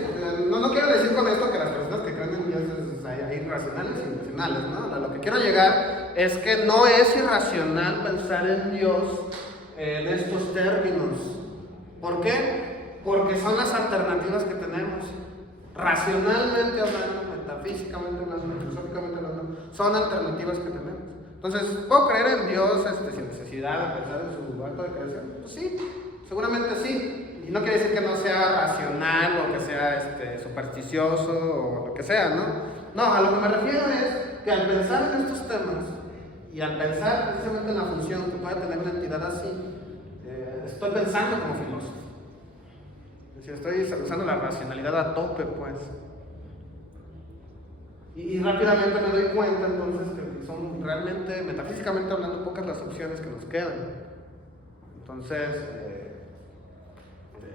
no quiero decir con esto que las personas que creen en Dios hay irracionales y irracionales, ¿no? A lo que quiero llegar es que no es irracional pensar en Dios en estos términos. ¿Por qué? Porque son las alternativas que tenemos. Racionalmente hablando, metafísicamente hablando, filosóficamente hablando, son alternativas que tenemos. Entonces, ¿puedo creer en Dios sin necesidad de pensar en su acto de creación? Pues sí, seguramente sí. Y no quiere decir que no sea racional o que sea supersticioso o lo que sea, ¿no? No, a lo que me refiero es que al pensar en estos temas y al pensar precisamente en la función que puede tener una entidad así, estoy pensando como filósofo. Es decir, estoy usando la racionalidad a tope, pues. Y rápidamente me doy cuenta entonces que son realmente, metafísicamente hablando, pocas las opciones que nos quedan. Entonces,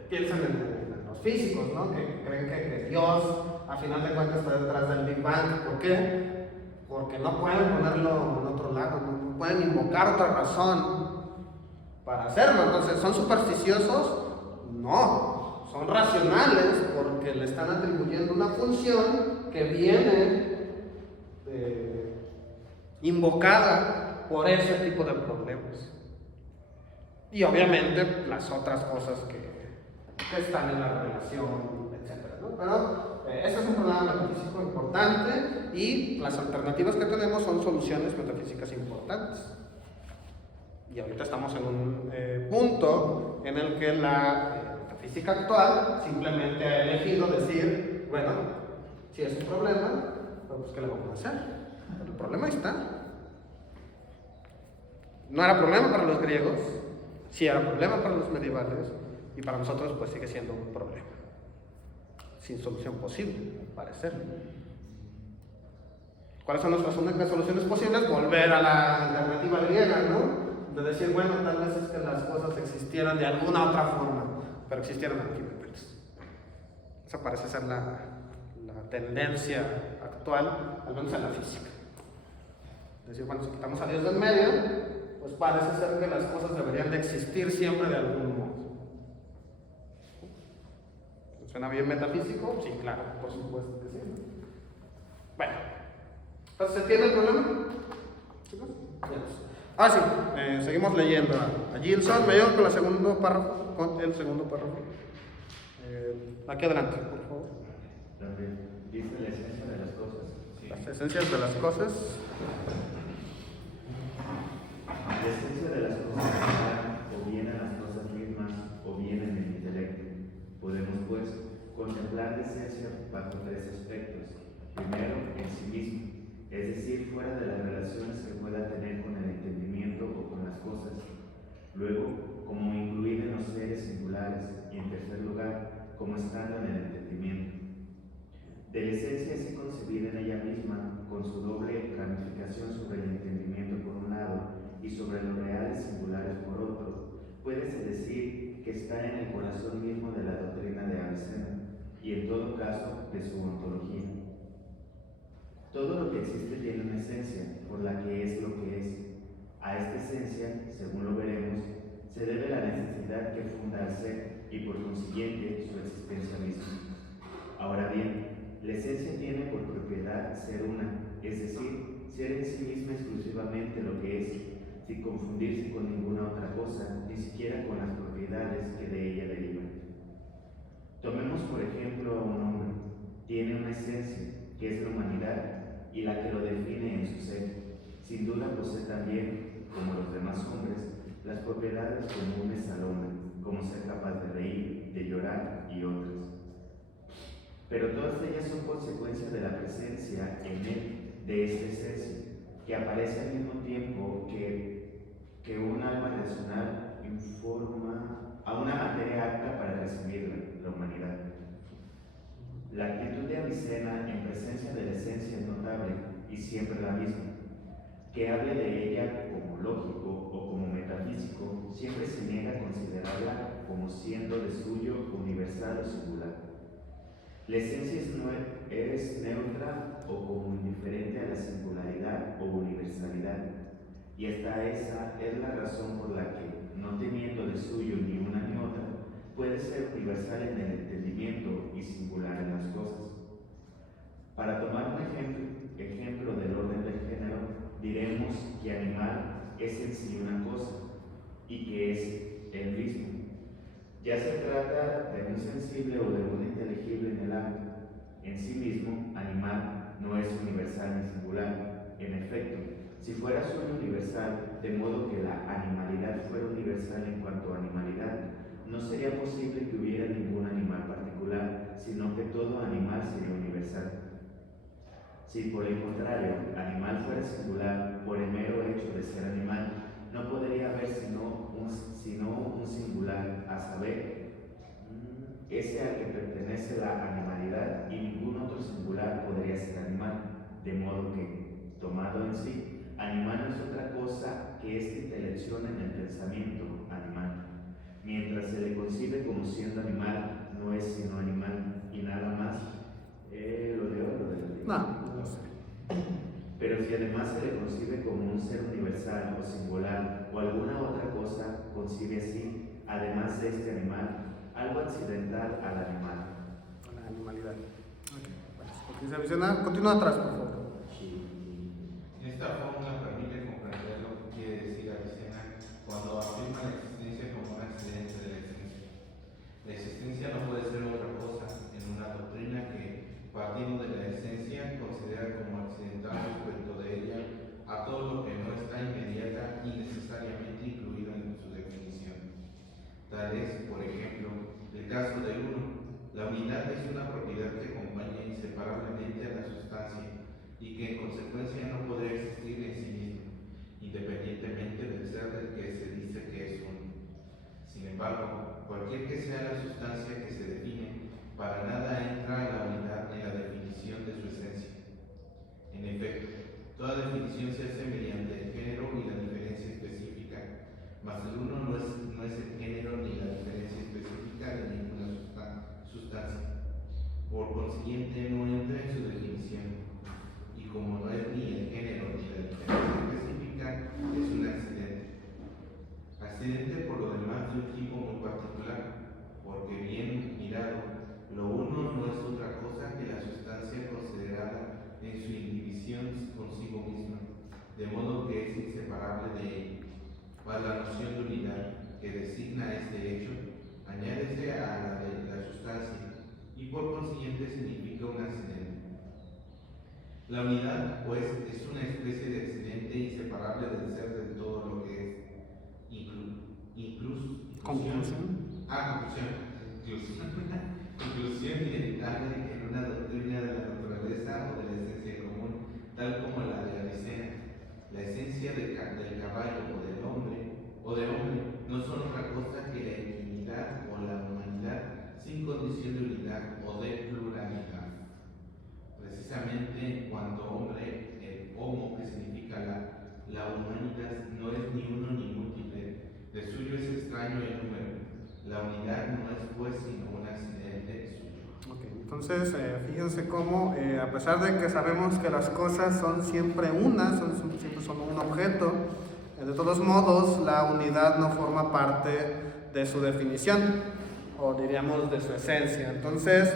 piensan en los físicos, ¿no? Que creen que Dios, a final de cuentas, está detrás del Big Bang. ¿Por qué? Porque no pueden ponerlo en otro lado, no pueden invocar otra razón para hacerlo. Entonces, ¿son supersticiosos? No, son racionales porque le están atribuyendo una función que viene invocada por ese tipo de problemas. Y obviamente las otras cosas que están en la relación, etc., ¿no? Pero ese es un problema metafísico importante y las alternativas que tenemos son soluciones metafísicas importantes. Y ahorita estamos en un punto en el que la metafísica actual simplemente ha elegido decir, bueno, si es un problema, pues ¿qué le vamos a hacer? Pero el problema está. No era problema para los griegos, sí era problema para los medievales, y para nosotros pues sigue siendo un problema. Sin solución posible, al parecer. ¿Cuáles son nuestras únicas soluciones posibles? Volver a la alternativa griega, ¿no? De decir, bueno, tal vez es que las cosas existieran de alguna otra forma, pero existieron aquí. Esa parece ser la tendencia actual, al menos en la física. Es decir, bueno, si quitamos a Dios del medio, pues parece ser que las cosas deberían de existir siempre de algún modo. ¿Suena bien metafísico? Sí, claro, por supuesto que sí. Bueno, entonces, ¿se entiende el problema? ¿Chicos? Sí, seguimos leyendo a Gilson. Me llevo con el segundo párrafo. Aquí adelante, por favor. Dice la esencia de las cosas. Sí. Las esencias de las cosas. La esencia de las cosas está o bien a la tercer lugar, como estando en el entendimiento. De la esencia así concebida en ella misma, con su doble ramificación sobre el entendimiento por un lado y sobre los reales singulares por otro, puede decir que está en el corazón mismo de la doctrina de Avicena y en todo caso de su ontología. Todo lo que existe tiene una esencia, por la que es lo que es. A esta esencia, según lo veremos, se debe la necesidad que funda al ser y por consiguiente su existencia misma. Ahora bien, la esencia tiene por propiedad ser una, es decir, ser en sí misma exclusivamente lo que es, sin confundirse con ninguna otra cosa, ni siquiera con las propiedades que de ella derivan. Tomemos por ejemplo a un hombre. Tiene una esencia, que es la humanidad, y la que lo define en su ser. Sin duda posee también, como los demás hombres, las propiedades comunes al hombre, como ser capaz de reír, de llorar y otras. Pero todas ellas son consecuencia de la presencia en él de esta esencia, que aparece al mismo tiempo que un alma racional informa a una materia apta para recibirla, la humanidad. La actitud de Avicena en presencia de la esencia es notable y siempre la misma. Que hable de ella como lógico o como metafísico, siempre se niega a considerarla como siendo de suyo universal o singular. La esencia es neutra o como indiferente a la singularidad o universalidad, y hasta esa es la razón por la que, no teniendo de suyo ni una ni otra, puede ser universal en el entendimiento y singular en las cosas. Para tomar un ejemplo del orden del género, diremos que animal es en sí una cosa y que es el mismo. Ya se trata de un sensible o de un inteligible en el ámbito. En sí mismo, animal no es universal ni singular. En efecto, si fuera solo universal, de modo que la animalidad fuera universal en cuanto a animalidad, no sería posible que hubiera ningún animal particular, sino que todo animal sería universal. Si por el contrario, animal fuera singular por el mero hecho de ser animal, no podría haber sino un singular, a saber, ese al que pertenece la animalidad, y ningún otro singular podría ser animal, de modo que, tomado en sí, animal no es otra cosa que esta intelección en el pensamiento animal. Mientras se le concibe como siendo animal, no es sino animal, y nada más. ¿Lo leo lo de la ley? No sé. Pero si además se le concibe como un ser universal o singular o alguna otra cosa, concibe así, además de este animal, algo accidental al animal. A la animalidad. Continúa atrás, por favor. Esta fórmula permite comprender lo que quiere decir Avicena cuando afirma la existencia como un accidente de la esencia. La existencia no puede ser otra cosa en una doctrina que, partiendo de la esencia, considera como accidental respecto de ella a todo lo que no está inmediata y necesariamente incluido en su definición. Tal es, por ejemplo, el caso del uno. La unidad es una propiedad que acompaña inseparablemente a la sustancia y que en consecuencia no podría existir en sí misma, independientemente del ser del que se dice que es uno. Sin embargo, cualquier que sea la sustancia que se define, para nada entra la unidad en la definición de su esencia. En efecto, toda definición se hace mediante el género y la diferencia específica, mas el uno no es el género ni la diferencia específica de ninguna sustancia. Por consiguiente, no entra en su definición. Y como no es ni el género ni la diferencia específica, es un accidente. Accidente por lo demás de un tipo muy particular, porque bien mirado, lo uno no es otra cosa que la sustancia considerada en su indivisión consigo misma, de modo que es inseparable de ella. Para la noción de unidad que designa este hecho, añádese a la de la sustancia, y por consiguiente significa un accidente. La unidad, pues, es una especie de accidente inseparable del ser de todo lo que es. Conclusión. Inclusión inevitable en una doctrina de la naturaleza o de la esencia común, tal como la de Avicena. La esencia del caballo o del hombre no son otra cosa que la intimidad o la humanidad De suyo es extraño el número. La unidad no es pues sino un accidente suyo. Ok, entonces fíjense cómo, a pesar de que sabemos que las cosas son siempre una, siempre son un objeto, de todos modos la unidad no forma parte de su definición, o diríamos de su esencia. Entonces,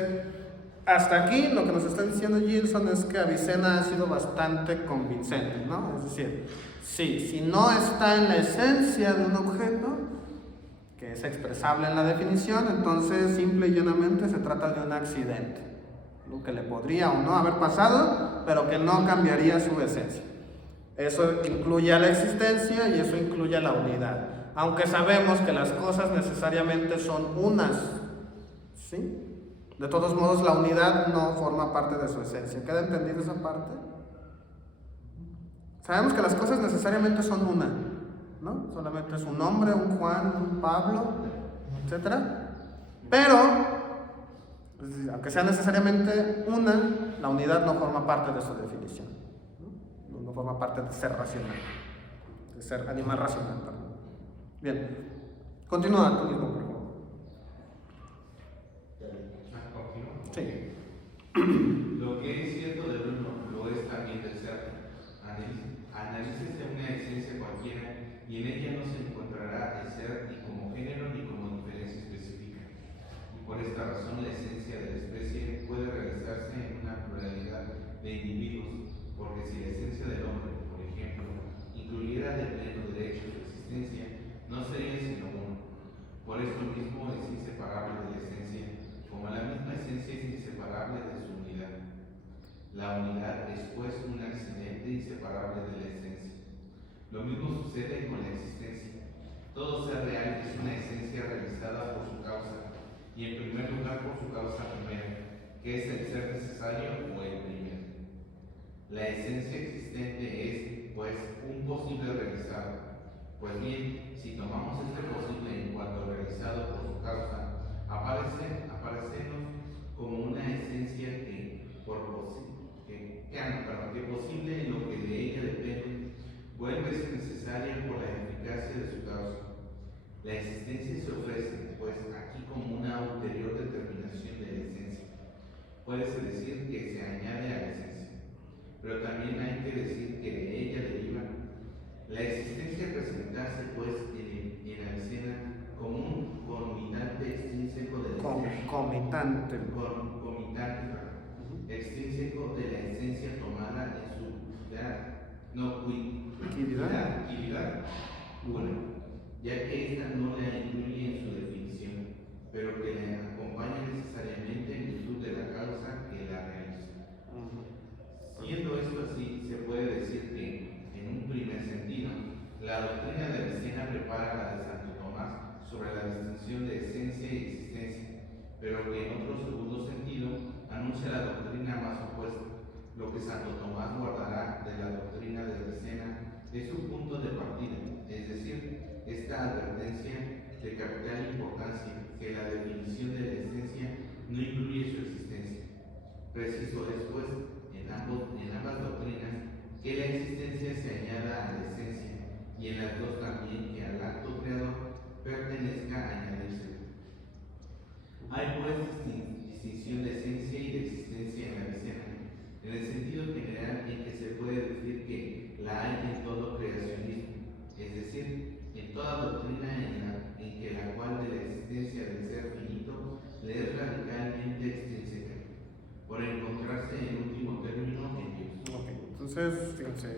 hasta aquí lo que nos está diciendo Gilson es que Avicena ha sido bastante convincente, ¿no? Es decir, sí, si no está en la esencia de un objeto, que es expresable en la definición, entonces simple y llanamente se trata de un accidente, lo que le podría o no haber pasado, pero que no cambiaría su esencia. Eso incluye a la existencia y eso incluye a la unidad, aunque sabemos que las cosas necesariamente son unas, ¿sí? De todos modos, la unidad no forma parte de su esencia. ¿Queda entendido esa parte? Sabemos que las cosas necesariamente son una, ¿no? Solamente es un hombre, un Juan, un Pablo, etc. Pero, aunque sea necesariamente una, la unidad no forma parte de su definición, no forma parte de ser racional, de ser animal racional, perdón. Bien, continúa tú mismo, por favor. Sí. Lo que es cierto del uno lo es también del ser. Analícese una esencia cualquiera y en ella no se encontrará el ser ni como género ni como diferencia específica. Y por esta razón la esencia de la especie puede realizarse en una pluralidad de individuos, porque si la esencia del hombre, por ejemplo, incluyera de pleno derecho su existencia, no sería sino uno. Por esto mismo es inseparable de la esencia, como la misma esencia es inseparable de su unidad. La unidad es pues un accidente inseparable de la esencia. Lo mismo sucede con la existencia. Todo ser real es una esencia realizada por su causa, y en primer lugar por su causa primera, que es el ser necesario o el primero. La esencia existente es, pues, un posible realizado. Pues bien, si tomamos este posible en cuanto realizado por su causa, aparecernos como una esencia que posible en lo que de ella depende, vuelve a ser necesaria por la eficacia de su causa. La existencia se ofrece, pues, aquí como una ulterior determinación de la esencia. Puede decir que se añade a la esencia, pero también hay que decir que de ella deriva. La existencia presentarse, pues, en Avicena como un comitante extrínseco de la extrínseco de la esencia tomada en su utilidad una, ya que ésta no la incluye en su definición, pero que la acompaña necesariamente en virtud de la causa que la realiza. Siendo esto así, se puede decir que, en un primer sentido, la doctrina de Avicena prepara la de Santo Tomás sobre la distinción de esencia y existencia, pero que en otro segundo sentido anuncia la doctrina más opuesta. Lo que Santo Tomás guardará de la doctrina de Avicena es su punto de partida, es decir, esta advertencia de capital importancia, que la definición de la esencia no incluye su existencia. Preciso es, pues, en ambas doctrinas, que la existencia se añada a la esencia, y en las dos también que al acto creador pertenezca a añadirse. Hay pues distinción de esencia y de existencia en la Avicena, en el sentido general en que se puede decir que la hay en todo creacionismo, es decir, en toda doctrina en que la cual de la existencia del ser finito le es radicalmente extrínseca, por encontrarse en último término en Dios. Okay. Entonces, fíjense,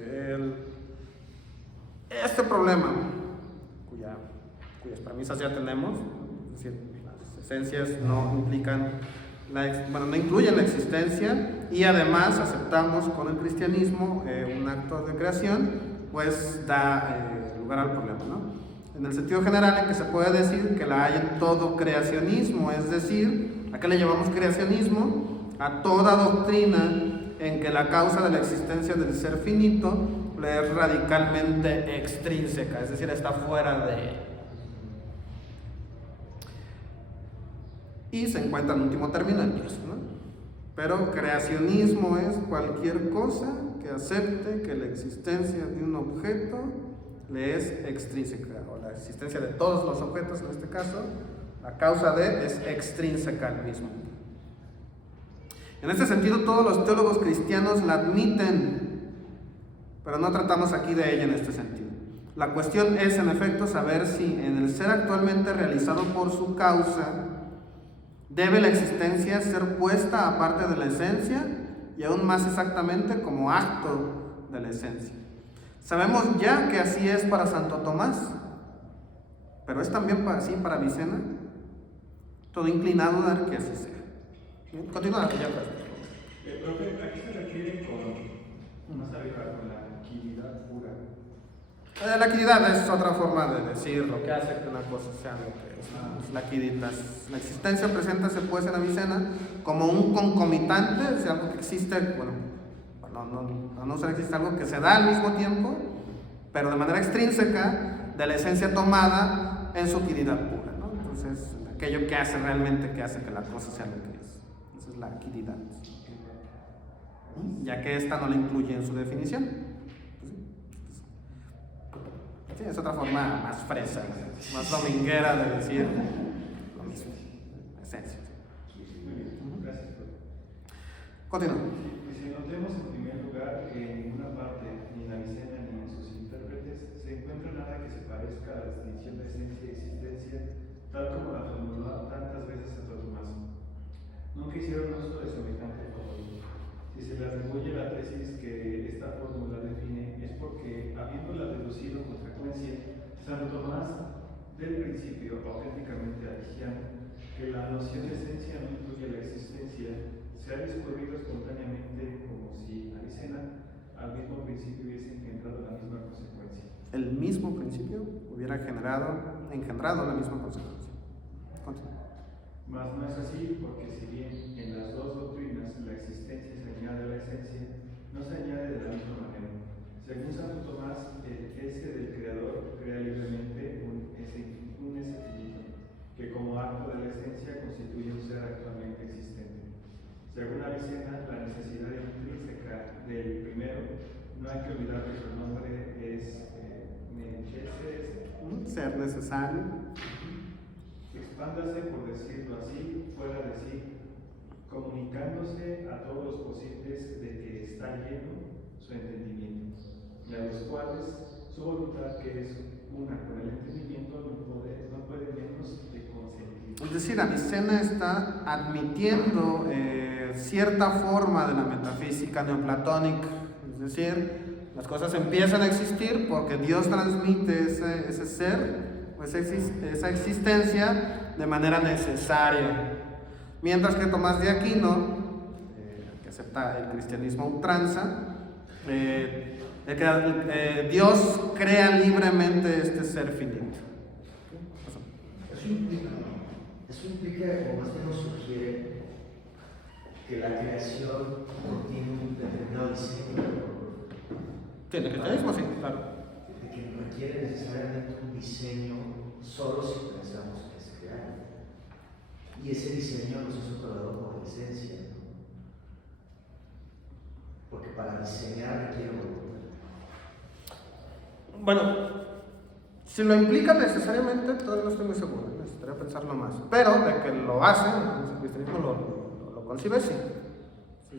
este problema, cuyas premisas ya tenemos, es decir, las esencias no implican, no incluyen la existencia, y además aceptamos con el cristianismo un acto de creación, pues da lugar al problema, ¿no? En el sentido general en que se puede decir que la hay en todo creacionismo, es decir, ¿a qué le llamamos creacionismo? A toda doctrina en que la causa de la existencia del ser finito le es radicalmente extrínseca, es decir, está fuera de él. Y se encuentra en último término en Dios, ¿no? Pero creacionismo es cualquier cosa que acepte que la existencia de un objeto le es extrínseca, o la existencia de todos los objetos en este caso, la causa de es extrínseca al mismo. En este sentido, todos los teólogos cristianos la admiten, pero no tratamos aquí de ella en este sentido. La cuestión es, en efecto, saber si en el ser actualmente realizado por su causa, debe la existencia ser puesta aparte de la esencia y aún más exactamente como acto de la esencia. Sabemos ya que así es para Santo Tomás, pero es también así para Avicena. Todo inclinado a dar que así sea. Bien, continúa ya. Profe, aquí se refiere más arriba con la quididad pura. La quididad es otra forma de decir lo que hace que una cosa sea lo que es la quididad. La existencia presente se puede en Avicena como un concomitante, es algo que existe, bueno, no solo existe algo que se da al mismo tiempo, pero de manera extrínseca de la esencia tomada en su quididad pura, ¿no? Entonces, aquello que hace realmente que hace que la cosa sea lo que es. Esa es la quididad. Ya que esta no la incluye en su definición. Sí, es otra forma más fresa, más dominguera de decir lo mismo, esencia. Gracias. Continúa. Dice, notemos en primer lugar que en ninguna parte, ni en Avicena ni en sus intérpretes, se encuentra nada que se parezca a la distinción de esencia y existencia, tal como la formuló tantas veces Santo Tomás. Nunca hicieron uso de semejante fórmula. Si se le atribuye la tesis que esta fórmula define, es porque, habiéndola deducido con frecuencia, Santo Tomás del principio auténticamente cristiano, que la noción de esencia no incluye la existencia, se ha discurrido espontáneamente como si Avicena al mismo principio hubiese engendrado la misma consecuencia. El mismo principio hubiera engendrado la misma consecuencia. Continúa. Mas no es así, porque si bien en las dos doctrinas la existencia se añade a la esencia, no se añade de la misma manera. Según Santo Tomás, el ese del Creador crea libremente un ese finito, que como acto de la esencia constituye un ser actualmente existente. Según Avicena, la necesidad intrínseca del primero, no hay que olvidar que su nombre es Ser necesario. Expándase, por decirlo así, fuera de sí, comunicándose a todos los posibles de que está lleno su entendimiento, y a los cuales su voluntad, que es una con el entendimiento, no puede menos de consentir. Es decir, Avicena está admitiendo cierta forma de la metafísica neoplatónica, es decir, las cosas empiezan a existir porque Dios transmite ese ser, esa existencia de manera necesaria. Mientras que Tomás de Aquino, que acepta el cristianismo a ultranza, Dios crea libremente este ser finito. Eso implica, o más bien nos sugiere, que la creación contiene un determinado diseño. Sí, el cristianismo sí, claro. De que requiere necesariamente un diseño solo si pensamos que es creado. Y ese diseño nos es otorgado por la esencia, ¿no? Porque para diseñar requiere voluntad. Bueno, si lo implica necesariamente, todavía no estoy muy seguro, necesitaría pensarlo más. Pero de que lo hace, el cristianismo lo concibe, sí. Sí.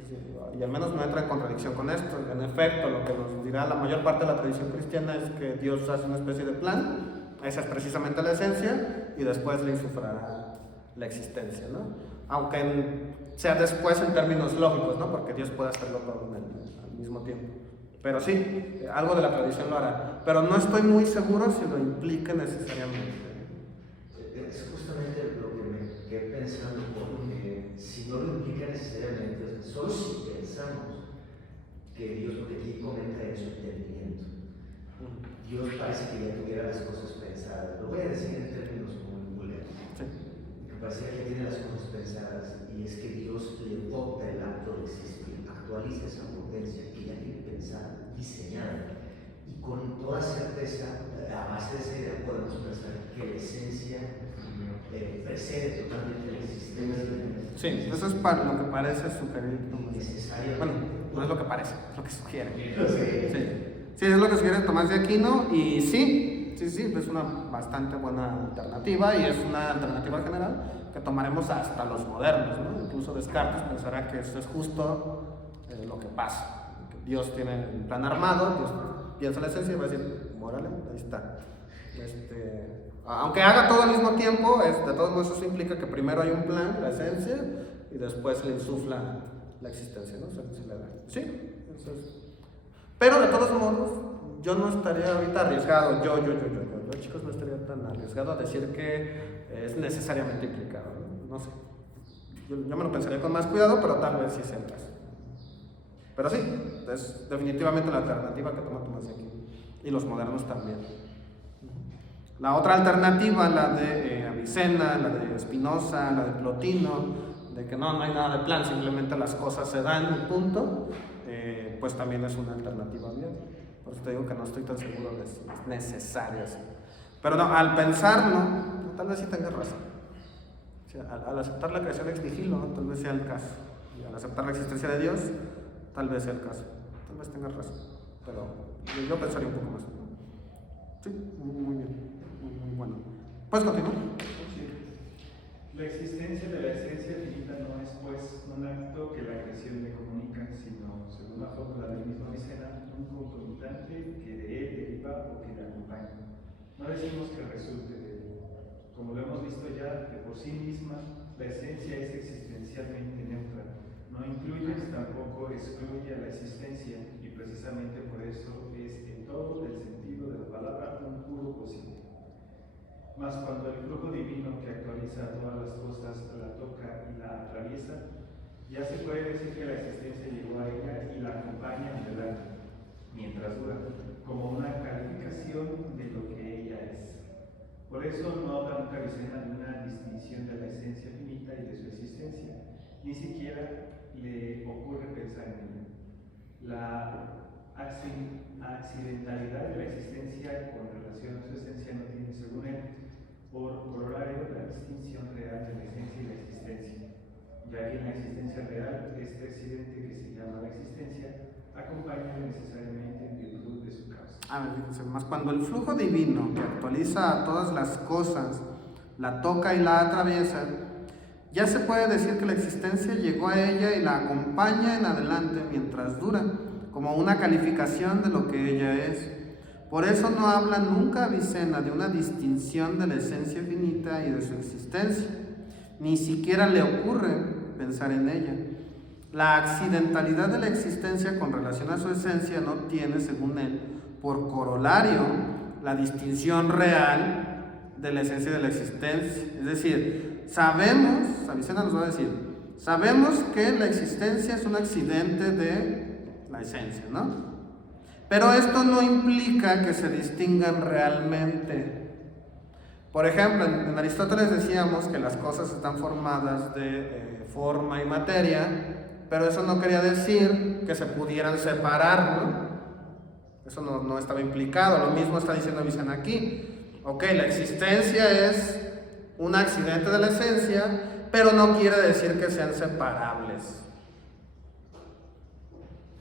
Y al menos no entra en contradicción con esto. En efecto, lo que nos dirá la mayor parte de la tradición cristiana es que Dios hace una especie de plan, esa es precisamente la esencia, y después le insuflará la existencia, ¿no? Aunque sea después en términos lógicos, ¿no? Porque Dios puede hacerlo todo al mismo tiempo. Pero sí, algo de la tradición lo hará. Pero no estoy muy seguro si lo implica necesariamente. Es justamente lo que me quedé pensando, porque si no lo implica necesariamente, solo si pensamos que Dios, porque aquí comenta en su entendimiento, Dios parece que ya tuviera las cosas pensadas. Lo voy a decir en términos muy vulgares. Sí. Que parece que ya tiene las cosas pensadas, y es que Dios le adopta el acto de existir, actualiza esa potencia que ya tiene pensada, diseñada, y con toda certeza, a base de esa idea, podemos pensar que la esencia precede totalmente la existencia. Sí, eso es para lo que parece sugerir. Necesariamente. Bueno, no es lo que parece, es lo que sugiere. Sí. Sí, es lo que sugiere Tomás de Aquino y sí, es una bastante buena alternativa y es una alternativa general que tomaremos hasta los modernos, ¿no? Incluso Descartes pensará que esto es justo lo que pasa, que Dios tiene un plan armado, Dios piensa la esencia y va a decir, órale, ahí está. Aunque haga todo al mismo tiempo, de todos modos eso implica que primero hay un plan, la esencia, y después se le insufla la existencia, ¿no? Sí, eso es. Pero de todos modos, yo no estaría ahorita arriesgado, yo, chicos, no estaría tan arriesgado a decir que es necesariamente implicado, no sé. Yo me lo pensaría con más cuidado, pero tal vez sí sea el caso. Pero sí, es definitivamente la alternativa que toma Tomás de Aquino, y los modernos también. La otra alternativa, la de Avicena, la de Spinoza, la de Plotino, de que no hay nada de plan, simplemente las cosas se dan y punto, pues también es una alternativa bien. Por eso te digo que no estoy tan seguro de si es necesario así. Pero no, al pensarlo, tal vez sí tengas razón. O sea, al aceptar la creación ex nihilo, tal vez sea el caso. Y al aceptar la existencia de Dios, tal vez sea el caso. Tal vez tengas razón. Pero yo pensaría un poco más. Sí, muy bien. Muy bueno. ¿Puedes continuar? Sí. La existencia de la esencia finita no es pues un acto que la creación le comunica, sino, según la fórmula del mismo Avicena, un concomitante que de él deriva o que le acompaña. No decimos que resulte de él. Como lo hemos visto ya, de por sí misma, la esencia es existencialmente neutra. No incluye, tampoco excluye a la existencia, y precisamente por eso es en todo el sentido de la palabra un puro posible. Mas cuando el flujo divino que actualiza todas las cosas la toca y la atraviesa, ya se puede decir que la existencia llegó a ella y la acompaña en adelante, mientras dura, como una calificación de lo que ella es. Por eso no habla nunca Avicena de una distinción de la esencia finita y de su existencia, ni siquiera le ocurre pensar en ella. La accidentalidad de la existencia con relación a su esencia no tiene, según él, por corolario la distinción real de la esencia y la existencia, ya que en la existencia real, este accidente que se llama la existencia acompaña necesariamente en virtud de su causa. Fíjense, más cuando el flujo divino que actualiza a todas las cosas la toca y la atraviesa, ya se puede decir que la existencia llegó a ella y la acompaña en adelante mientras dura, como una calificación de lo que ella es. Por eso no habla nunca Avicena de una distinción de la esencia finita y de su existencia, ni siquiera le ocurre pensar en ella. La accidentalidad de la existencia con relación a su esencia no tiene, según él, por corolario la distinción real de la esencia de la existencia. Es decir, sabemos, Avicena nos va a decir, sabemos que la existencia es un accidente de la esencia, ¿no? Pero esto no implica que se distingan realmente. Por ejemplo, en Aristóteles decíamos que las cosas están formadas de forma y materia, pero eso no quería decir que se pudieran separar, ¿no? Eso no estaba implicado. Lo mismo está diciendo Avicena aquí. Ok, la existencia es un accidente de la esencia, pero no quiere decir que sean separables.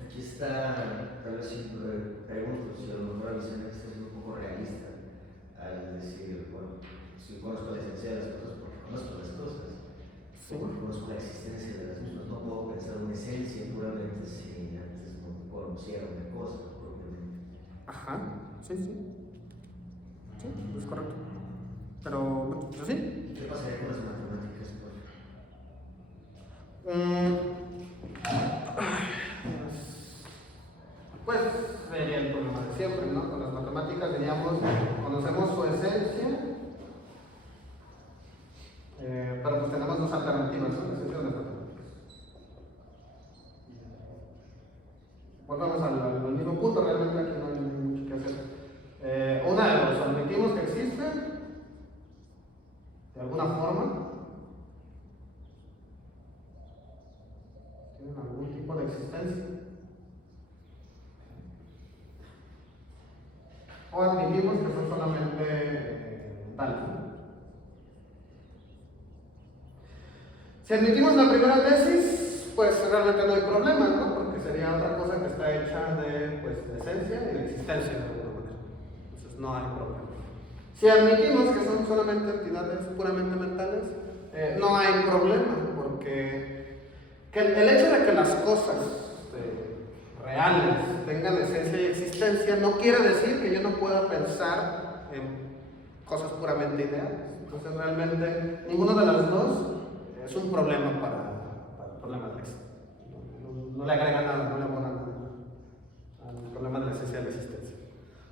Aquí está, tal vez si pregunto, si a lo mejor Avicena está siendo un poco realista al decir, bueno, si conozco la esencia de las cosas porque conozco las cosas, sí, porque conozco la existencia de las mismas, no puedo pensar una esencia puramente si antes no conociera una cosa propiamente. Ajá, sí, es correcto. Pero, pues sí. ¿Qué pasaría con las matemáticas? Pues sería el problema de siempre, ¿no? Con las matemáticas diríamos, conocemos su esencia, pero pues tenemos dos alternativas, ¿no? La esencia de las matemáticas. Volvemos al mismo punto, realmente aquí no hay mucho que hacer. Una de dos, admitimos que existe, de alguna forma, tienen algún tipo de existencia. O admitimos que son solamente tales. Si admitimos la primera tesis, pues realmente no hay problema, ¿no? Porque sería sería otra cosa que está hecha de, pues, de esencia y de existencia de alguna manera. Entonces no hay problema. Si admitimos que son solamente entidades puramente mentales, no hay problema, porque el hecho de que las cosas reales tengan esencia y existencia no quiere decir que yo no pueda pensar en cosas puramente ideales. Entonces realmente ninguno de los dos es un problema para el problema de la existencia. No le agrega nada, no le abona nada al problema de la esencia de la existencia.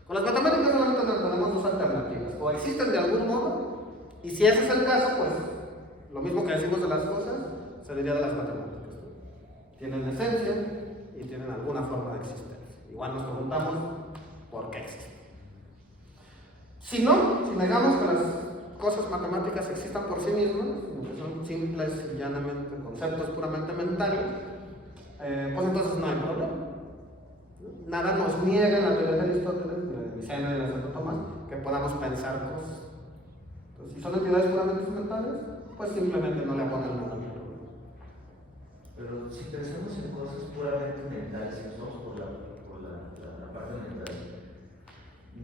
Con las matemáticas solamente tenemos dos alternativas: o existen de algún modo, y si ese es el caso, pues lo mismo que decimos de las cosas se diría de las matemáticas. Tienen esencia y tienen alguna forma de existencia. Igual nos preguntamos por qué existen. Si no, si negamos que las cosas matemáticas existan por sí mismas, que son simples y llanamente conceptos puramente mentales, pues entonces no hay problema. Nada nos niega en la teoría de Aristóteles, de Avicena y de Santo Tomás, que podamos pensar cosas. Entonces, si son entidades puramente mentales, pues simplemente no le ponen nada al problema. Pero si pensamos en cosas puramente mentales, si nos vamos por la parte mental,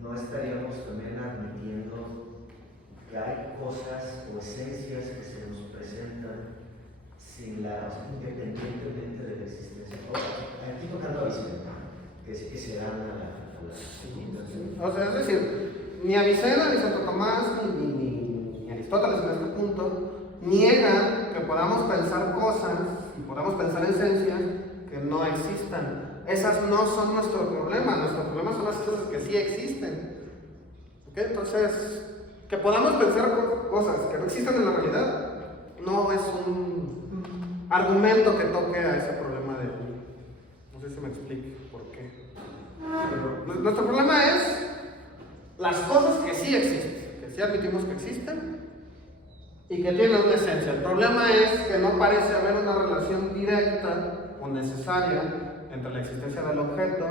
¿no estaríamos también admitiendo que hay cosas o esencias que se nos presentan independientemente de la existencia? Aquí tocando a Avicena, que sí que se dan a la O sea, es decir, ni Avicena, ni Santo Tomás, ni Aristóteles en este punto niegan que podamos pensar cosas y podamos pensar esencias que no existan. Esas no son nuestro problema son las cosas que sí existen. ¿Ok? Entonces, que podamos pensar cosas que no existen en la realidad no es un argumento que toque a ese problema de... No sé si me explique por qué. Pero nuestro problema es las cosas que sí existen, que sí admitimos que existen y que tienen una esencia. El problema es que no parece haber una relación directa o necesaria entre la existencia del objeto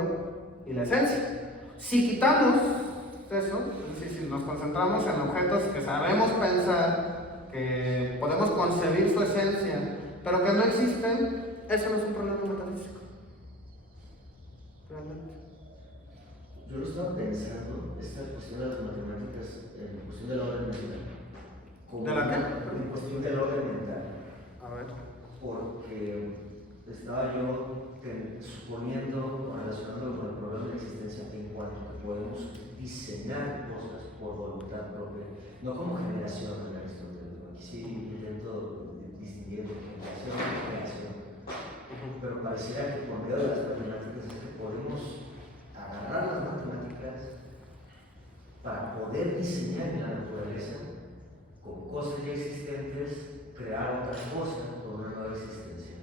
y la esencia. Si quitamos eso, es decir, si nos concentramos en objetos que sabemos pensar, que podemos concebir su esencia, pero que no existen, eso no es un problema metafísico. Realmente. Yo lo estaba pensando, esta cuestión de las matemáticas, en cuestión del orden mental. ¿De la qué? En cuestión del orden mental. A ver. Porque estaba yo suponiendo, relacionándolo con el problema de la existencia, en cuanto a que podemos diseñar cosas por voluntad propia, no como generación de Aristóteles. Aquí sí intento distinguir entre generación y creación, pero pareciera que por medio de las matemáticas es que podemos agarrar las matemáticas para poder diseñar en la naturaleza con cosas ya existentes, crear otras cosas con una nueva existencia.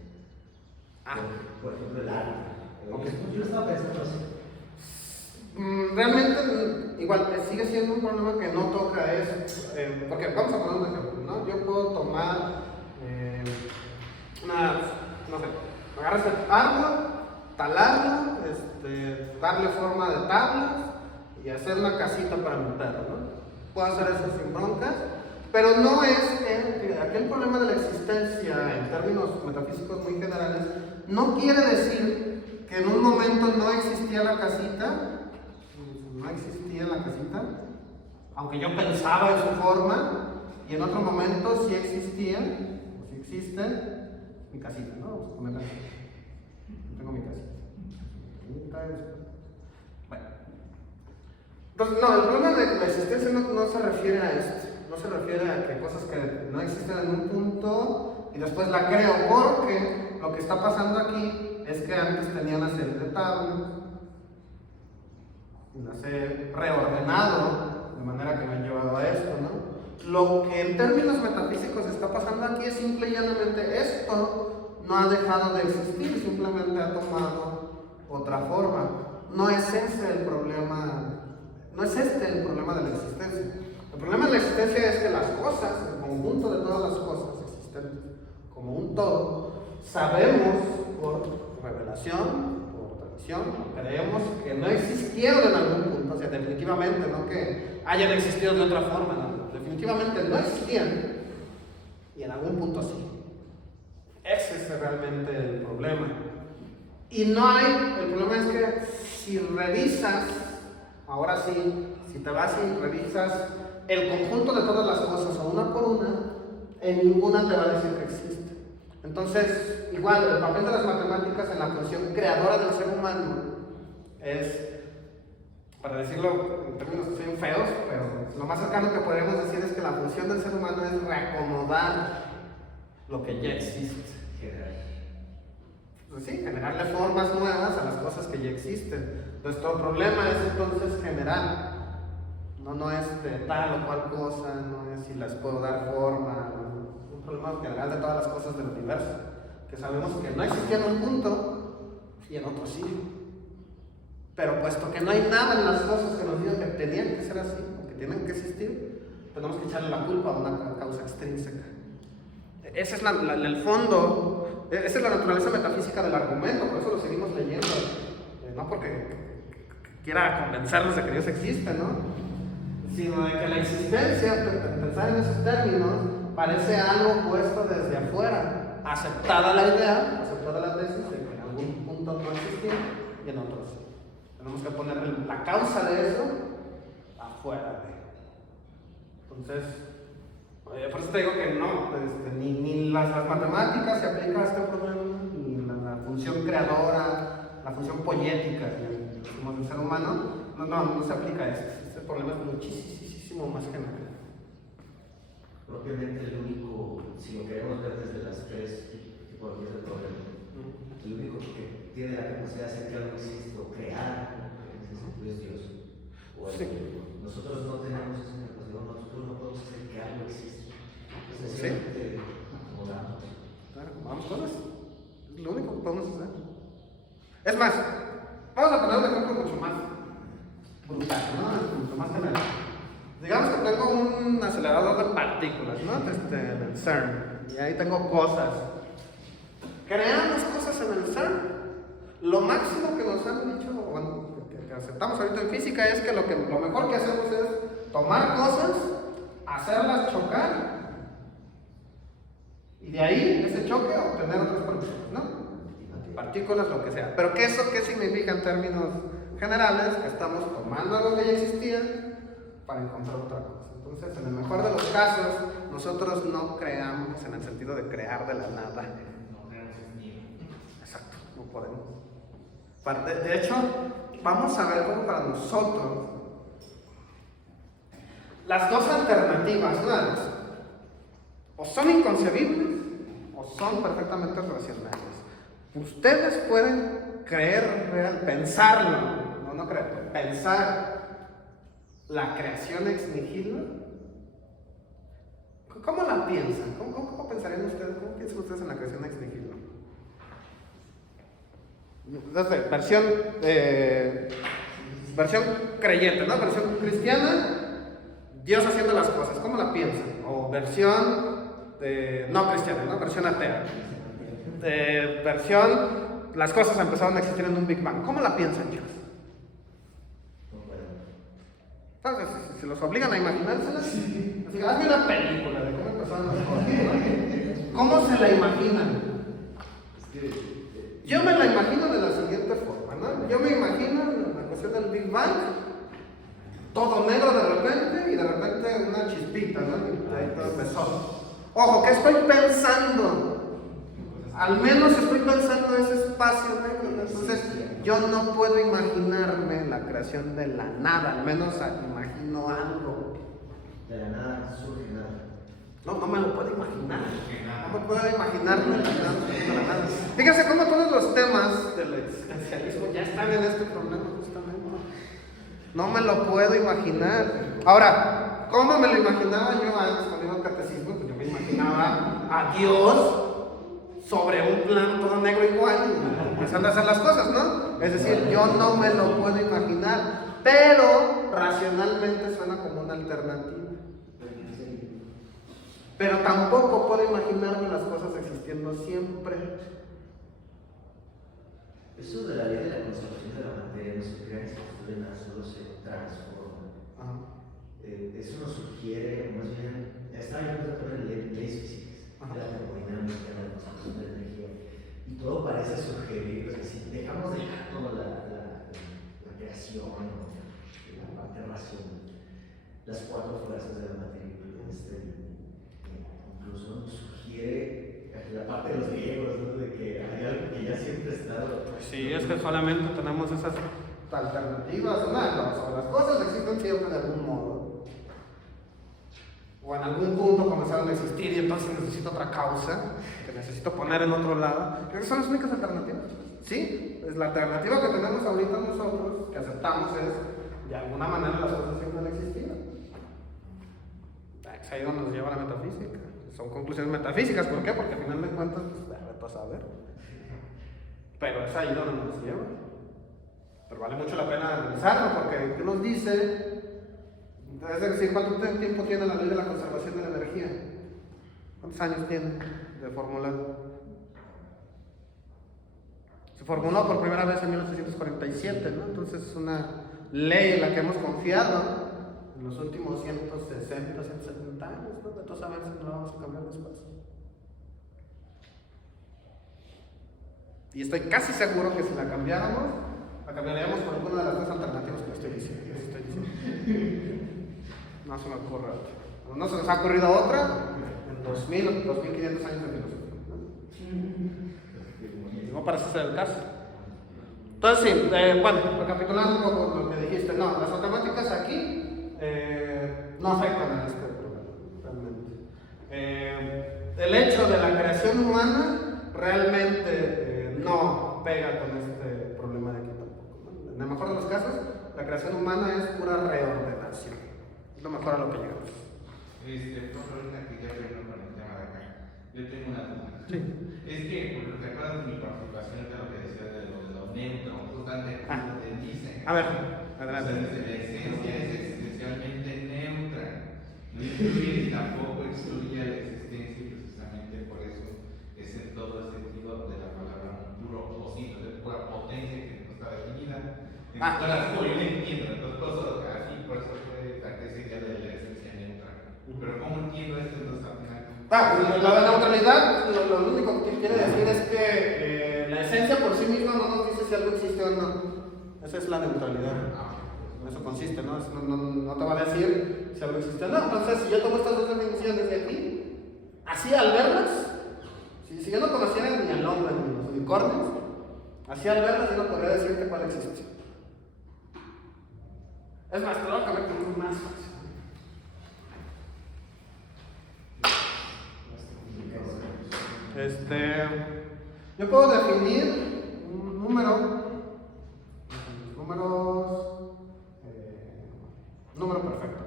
Por ejemplo, el arte. Okay. Yo estaba pensando así. Realmente, igual, sigue siendo un problema que no toca eso. Porque vamos a poner un ejemplo, ¿no? Yo puedo tomar no sé, agarrar este árbol, talarlo, darle forma de tablas y hacer una casita para mi perro, ¿no? Puedo hacer eso sin broncas, pero no es aquel problema de la existencia en términos metafísicos muy generales, no quiere decir que en un momento no existía la casita, aunque yo pensaba en su forma, y en otro momento sí existía, o sí existe, mi casita, ¿no? Vamos a poner aquí. Tengo mi casita. Bueno. Entonces, no, el problema de la existencia no se refiere a esto. No se refiere a que cosas que no existen en un punto y después la creo, porque lo que está pasando aquí es que antes tenía una serie de tablas, las he reordenado de manera que me han llevado a esto, ¿no? Lo que en términos metafísicos está pasando aquí es simple y llanamente esto no ha dejado de existir, simplemente ha tomado otra forma. No es ese el problema, no es este el problema de la existencia. El problema de la existencia es que las cosas, el conjunto de todas las cosas existentes, como un todo, sabemos por revelación, por tradición, creemos que no existieron en algún punto, o sea, definitivamente, no que hayan existido de otra forma, no, definitivamente no existían, y en algún punto sí. Ese es realmente el problema. Y no hay, el problema es que si revisas, ahora sí, si te vas y revisas el conjunto de todas las cosas o una por una, en ninguna te va a decir que existe. Entonces, igual, el papel de las matemáticas en la función creadora del ser humano es, para decirlo en términos que son feos, pero lo más cercano que podemos decir es que la función del ser humano es reacomodar lo que ya existe. Pues sí, generarle formas nuevas a las cosas que ya existen. Nuestro problema es entonces generar. No es de tal o cual cosa, no es si las puedo dar forma. Es un problema general de todas las cosas del universo. Que sabemos que no existía en un punto y en otro sí. Pero puesto que no hay nada en las cosas que nos digan que tenían que ser así, o que tienen que existir, tenemos que echarle la culpa a una causa extrínseca. Ese es el fondo, esa es la naturaleza metafísica del argumento, por eso lo seguimos leyendo. No porque quiera convencernos de que Dios existe, ¿no? Sino de que la existencia, pensar en esos términos, parece algo puesto desde afuera, aceptada la idea, aceptada la tesis de que en algún punto no existía y en otros sí. Tenemos que poner la causa de eso afuera de. Entonces, por eso te digo que no, ni las matemáticas se aplican a este problema, ni la función creadora, la función poética, como del ser humano, no se aplica a esto. Este problema es muchísimo más general. Propiamente el único, si lo queremos ver desde las tres tipologías del problema, el único que tiene la capacidad de hacer que algo existe o crear, en ese sentido, es Dios. O Sí. Nosotros no tenemos esa capacidad, nosotros no podemos hacer que algo exista. Sencillamente acomodamos. Claro, vamos todos. Es lo único que podemos hacer. Es más, vamos a poner un ejemplo mucho más brutal, ¿no? Mucho más general. Digamos que tengo un acelerador de partículas, ¿no? En el CERN. Y ahí tengo cosas. Creamos cosas en el CERN. Lo máximo que nos han dicho, bueno, que aceptamos ahorita en física es que lo mejor que hacemos es tomar cosas, hacerlas chocar, y de ahí, ese choque, obtener otras partículas, ¿no? Partículas, lo que sea. Pero ¿qué significa en términos generales? Que estamos tomando algo que ya existía para encontrar otra cosa. Entonces, en el mejor de los casos, nosotros no creamos en el sentido de crear de la nada. No creamos sentido. Exacto, no podemos. De hecho, vamos a ver cómo para nosotros las dos alternativas, ¿no? O son inconcebibles o son perfectamente racionales. Ustedes pueden creer, pensarlo, no creer, pensar la creación ex nihilo. ¿Cómo la piensan? ¿Cómo pensarían ustedes? ¿Cómo piensan ustedes en la creación ex nihilo? Entonces, versión creyente, ¿no? Versión cristiana, Dios haciendo las cosas, ¿cómo la piensan? O versión no cristiana, ¿no? Versión atea. Versión, las cosas empezaron a existir en un Big Bang. ¿Cómo la piensan, chicos? Entonces, si los obligan a imaginárselas, así, hazme una película de cómo empezaron las cosas, ¿no? ¿Cómo se la imaginan? Yo me la imagino de la siguiente forma, ¿no? Yo me imagino la cuestión del Big Bang, todo negro de repente y de repente una chispita, ¿no? Y ahí todo empezó. Ojo, ¿qué estoy pensando? Al menos estoy pensando ese espacio negro. Entonces, yo no puedo imaginarme la creación de la nada, al menos imagino algo. De la nada surge nada. No me lo puedo imaginar. No me puedo imaginarme la nada. Fíjense cómo todos los temas del existencialismo ya están en este problema, justamente. No me lo puedo imaginar. Ahora, ¿cómo me lo imaginaba yo antes cuando iba al catecismo? Pues yo me imaginaba a Dios sobre un plano todo negro igual y empezando a hacer las cosas, ¿no? Es decir, yo no me lo puedo imaginar, pero racionalmente suena como una alternativa. Pero tampoco puedo imaginarme las cosas existiendo siempre. Eso de la ley de la conservación de la materia no se crea, se construye, solo se transforma. Eso nos sugiere, más bien, estaba yo empezando en leyes físicas, de la termodinámica, de la conservación de la energía, y todo parece sugerir, es decir, Sí, es que solamente tenemos esas alternativas, una de dos, o las cosas existen siempre de algún modo, o en algún punto comenzaron a existir y entonces necesito otra causa, que necesito poner en otro lado. Esas son las únicas alternativas. Sí, es la alternativa que tenemos ahorita nosotros, que aceptamos, es de alguna manera las cosas siempre han existido. Es ahí donde nos lleva la metafísica. Son conclusiones metafísicas, ¿por qué? Porque al final de cuentas, pues, vete a saber. Pero es ahí donde nos lleva. Pero vale mucho la pena analizarlo, porque ¿qué nos dice? Es decir, ¿cuánto tiempo tiene la ley de la conservación de la energía? ¿Cuántos años tiene de formulado? Se formuló por primera vez en 1847, ¿no? Entonces es una ley en la que hemos confiado en los últimos 160, 170 años, ¿no? De todos saber si no la vamos a cambiar después. Y estoy casi seguro que si la cambiáramos, la cambiaríamos por alguna de las dos alternativas que estoy diciendo. No se me ocurre otra. No se nos ha ocurrido otra en 2000 o 2500 años de filosofía. No parece ser el caso. Entonces, sí, bueno, recapitulando un poco lo que dijiste, no, las automáticas aquí no afectan a este problema, realmente. El hecho de la creación humana realmente no pega con este problema de aquí tampoco, ¿no? En el mejor de los casos, la creación humana es pura reordenación. Es lo mejor a lo que llegamos. Por ahorita que ya vengo con el tema de acá, yo tengo una duda. Sí. Es que, ¿te acuerdas de mi participación de lo que decía de los neutros? Justamente te dicen. A ver, adelante. Entonces, la esencia es existencialmente neutra. No incluye ni tampoco excluye a la existencia, y precisamente por eso es en todo el sentido de la palabra un puro posible, de pura potencia que no está definida. Entonces, yo no entiendo. Entonces, así, por eso fue esa idea de la esencia neutra. Pero, ¿cómo entiendo esto entonces al final? La neutralidad lo único que quiere decir es que la esencia por sí misma no nos dice si algo existe o no. Esa es la neutralidad. En eso consiste, ¿no? No te va a decir si algo existe o no. Entonces, si yo tomo estas dos definiciones de aquí, así al verlas, si yo no conociera ni al hombre ni los unicornios, así al verlas yo no podría decirte cuál existe. Es más, te lo voy a cambiar con un más fácil. Yo puedo definir un número, número perfecto,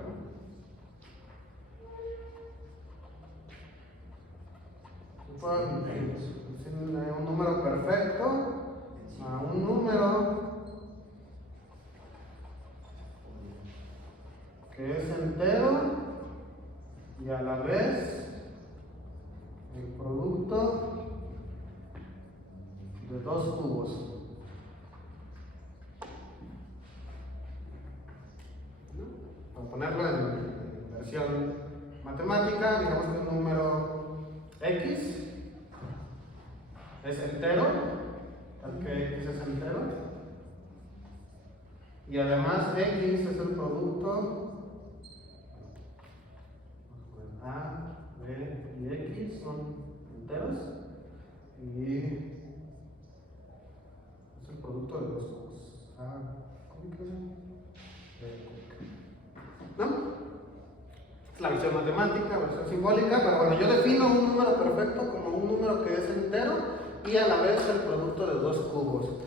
¿no? Puedo decirle un número perfecto a un número que es entero y a la vez el producto de dos cubos. Para ponerlo en versión matemática, digamos que un número x es entero, tal que x es entero, y además x es el producto a, b y x son enteros y es el producto de dos cubos. ¿No? Es la versión matemática, versión simbólica, pero bueno, yo defino un número perfecto como un número que es entero y a la vez el producto de dos cubos.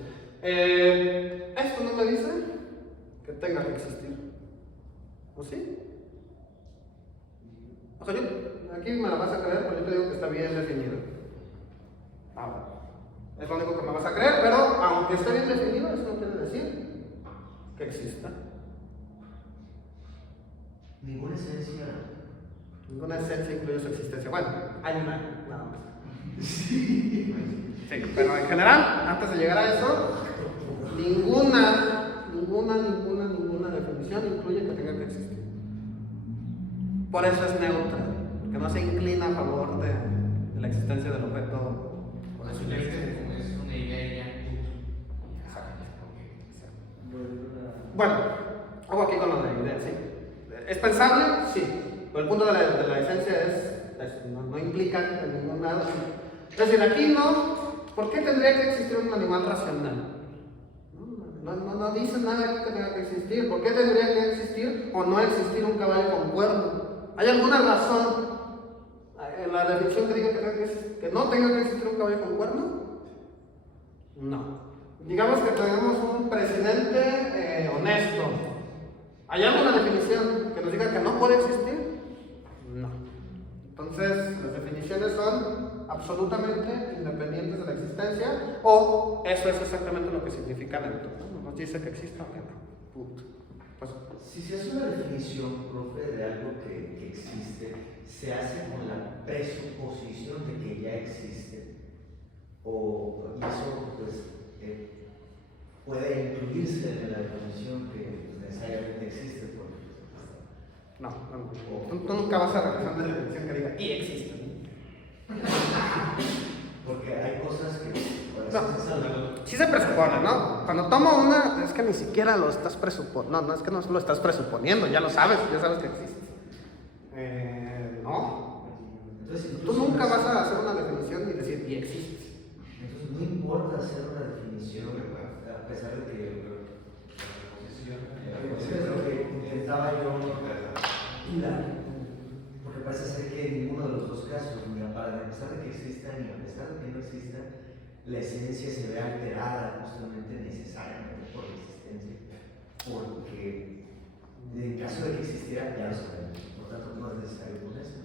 Esto no me dice que tenga que existir. ¿O sí? O sea, aquí me la vas a creer, pero yo te digo que está bien definido. Ahora, es lo único que me vas a creer, pero aunque esté bien definido, eso no quiere decir que exista. Ninguna esencia. Ninguna esencia incluye su existencia. Bueno, hay una, nada más. Sí, pero en general, antes de llegar a eso, ninguna definición incluye que tenga que existir. Por eso es neutra, porque no se inclina a favor de la existencia del objeto. Es una idea ya. Bueno, hago aquí con lo de idea, sí. ¿Es pensable? Sí. Pero el punto de la esencia es no implica en ningún lado. Es decir, aquí no, ¿Por qué tendría que existir un animal racional? No dice nada que tenga que existir. ¿Por qué tendría que existir o no existir un caballo con cuerno? ¿Hay alguna razón en la definición que diga que no tenga que existir un caballo con cuerno? No. Digamos que tenemos un presidente honesto. ¿Hay alguna definición que nos diga que no puede existir? No. Entonces, las definiciones son absolutamente independientes de la existencia, o eso es exactamente lo que significa neutro, ¿no? Nos dice que existe o que no. Punto. Pues, Si se hace una definición, profe, de algo que existe, se hace con la presuposición de que ya existe, y eso pues puede incluirse en la definición que necesariamente existe. no. Tú nunca vas a realizar una definición que diga y existe. Porque hay cosas que Sí se presupone, ¿no? Cuando tomo una, es que ni siquiera lo estás presuponiendo. No es que no lo estás presuponiendo, ya lo sabes, ya sabes que existe. No. Entonces, Tú nunca vas a hacer una definición y decir y existe. Entonces no importa hacer una definición, a pesar de que eso es lo que intentaba yo hilar, porque parece ser que en ninguno de los dos casos, ni a pesar de que exista ni a pesar de que no exista, la esencia se ve alterada justamente necesariamente por la existencia, porque en caso de que existiera ya lo sabemos, por tanto no es necesario ponerlo,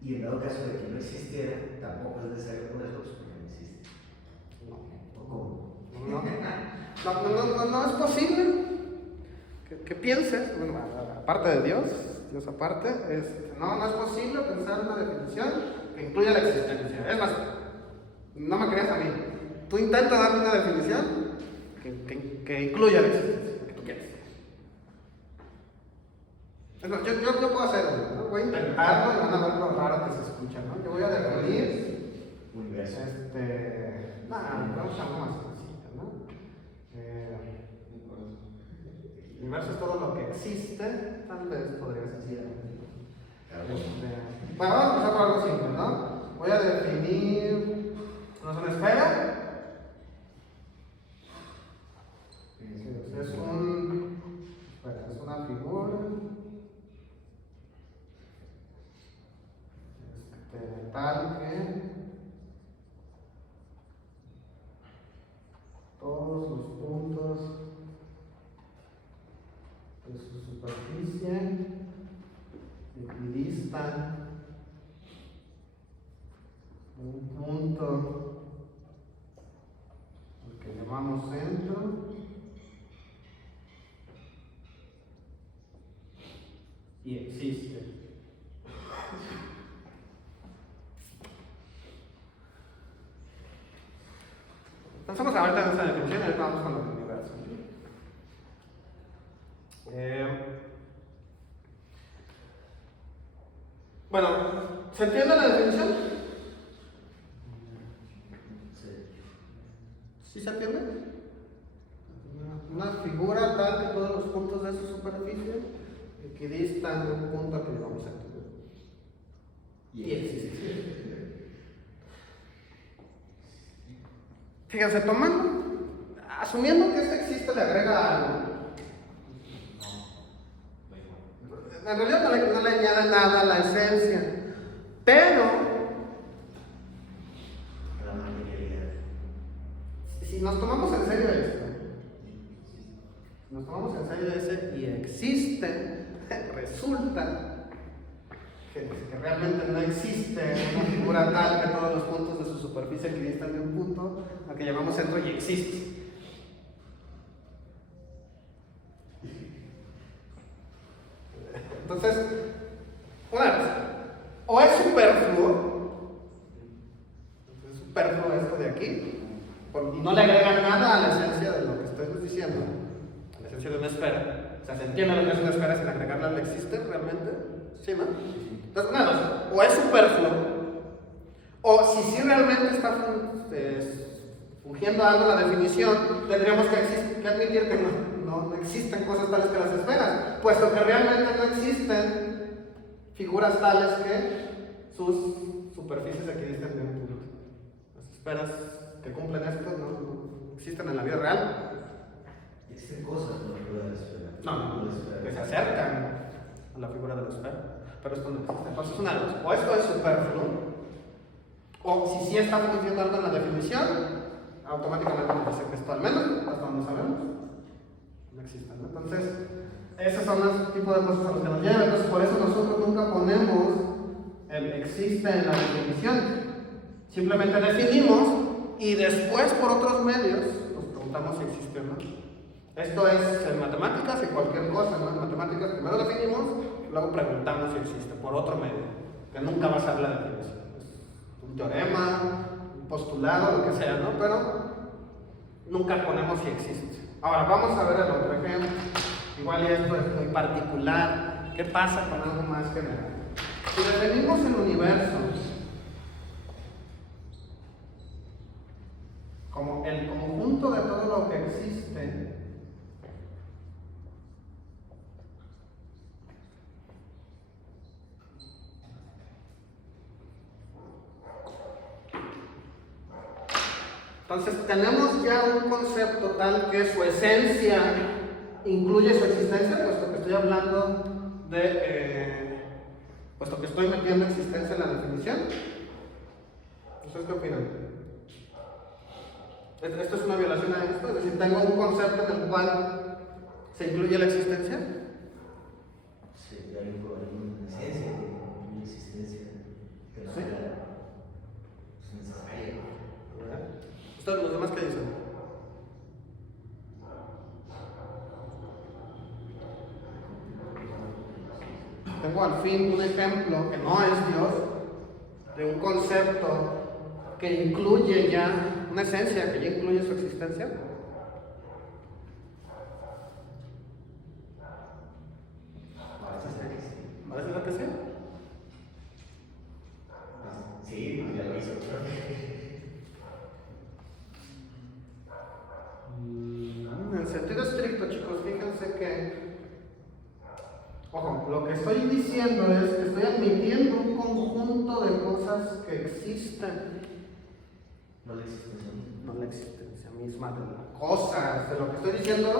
y en dado caso de que no existiera tampoco es necesario ponerlo porque no existe. ¿O cómo? No es posible que pienses, bueno, aparte de Dios aparte, no es posible pensar una definición que incluya la existencia. Es más, no me creas a mí. Tú intenta darme una definición que incluya la existencia, que tú quieras. Es más, yo puedo hacer uno, ¿no? Voy a intentarlo y van a ver lo raro que se escucha, ¿no? Yo voy a definir Universo. vamos a algo más sencillo, ¿no? El universo es todo lo que existe, tal vez podría ser. Bueno, vamos a empezar por algo simple, ¿no? Voy a definir, ¿no es una esfera? Es una figura tal que todos los puntos de su superficie equidistan de un punto al que llamamos centro y existe. Pensamos ahorita en esta definición y ahorita vamos con el universo. Bueno, ¿se entiende la definición? ¿Sí se entiende? Una figura tal que todos los puntos de su superficie equidistan de un punto al que llamamos centro. Y existe. Fíjense, asumiendo que este existe, le agrega algo. En realidad no le añade nada a la esencia, pero La materialidad. si nos tomamos en serio esto, y existe, resulta que realmente no existe una figura tal que todos los puntos de su superficie equidistan de un punto al que llamamos centro y existe. Entonces, una vez, o es superfluo esto de aquí, y no le agrega nada a la esencia de lo que estamos diciendo, a la esencia de una esfera. O sea, ¿se entiende lo que es una esfera sin agregarle al existe realmente? ¿Sí, no? Entonces, una vez, o es superfluo, o si sí realmente está fungiendo algo la definición, tendríamos que admitir que no existen cosas tales que las esferas, puesto que realmente no existen figuras tales que sus superficies equidistan de un punto. Las esferas que cumplen esto no existen en la vida real. Existen cosas por la figura de la esfera. No, que se acercan a la figura de la esfera, pero esto no existe. Entonces, una de dos, o esto es superfluo, o si sí estamos diciendo algo en la definición, automáticamente nos dice que esto, al menos, hasta donde sabemos, no existe, ¿no? Entonces, esos son los tipos de cosas a los que nos llevan. Entonces, por eso nosotros nunca ponemos el existe en la definición. Simplemente definimos y después, por otros medios, nos preguntamos si existe o no. Esto es en matemáticas y cualquier cosa, ¿no? En matemáticas primero definimos, luego preguntamos si existe por otro medio, que nunca va a ser la definición. Es un teorema, un postulado, lo que sea, ¿no? Pero nunca ponemos si existe. Ahora, vamos a ver el otro ejemplo. Igual y esto es muy particular. ¿Qué pasa con algo más general? Si definimos el universo como el conjunto de todo lo que existe, entonces tenemos ya un concepto tal que su esencia incluye su existencia, puesto que estoy hablando de, puesto que estoy metiendo existencia en la definición. ¿Ustedes qué opinan? ¿Esto es una violación a esto? Es decir, ¿tengo un concepto en el cual se incluye la existencia? Sí, hay una esencia, una existencia que ¿Sí? es necesaria. ¿Ustedes los demás qué dicen? Tengo al fin un ejemplo que no es Dios, de un concepto que incluye ya una esencia, que ya incluye su existencia. Parece ser que sí. ¿Parece ser que sí? Sí, pues ya lo hizo. En sentido estricto, chicos, fíjense que, ojo, lo que estoy diciendo es que estoy admitiendo un conjunto de cosas que existen. No la existencia misma. No la existencia misma de la cosa. De lo que estoy diciendo,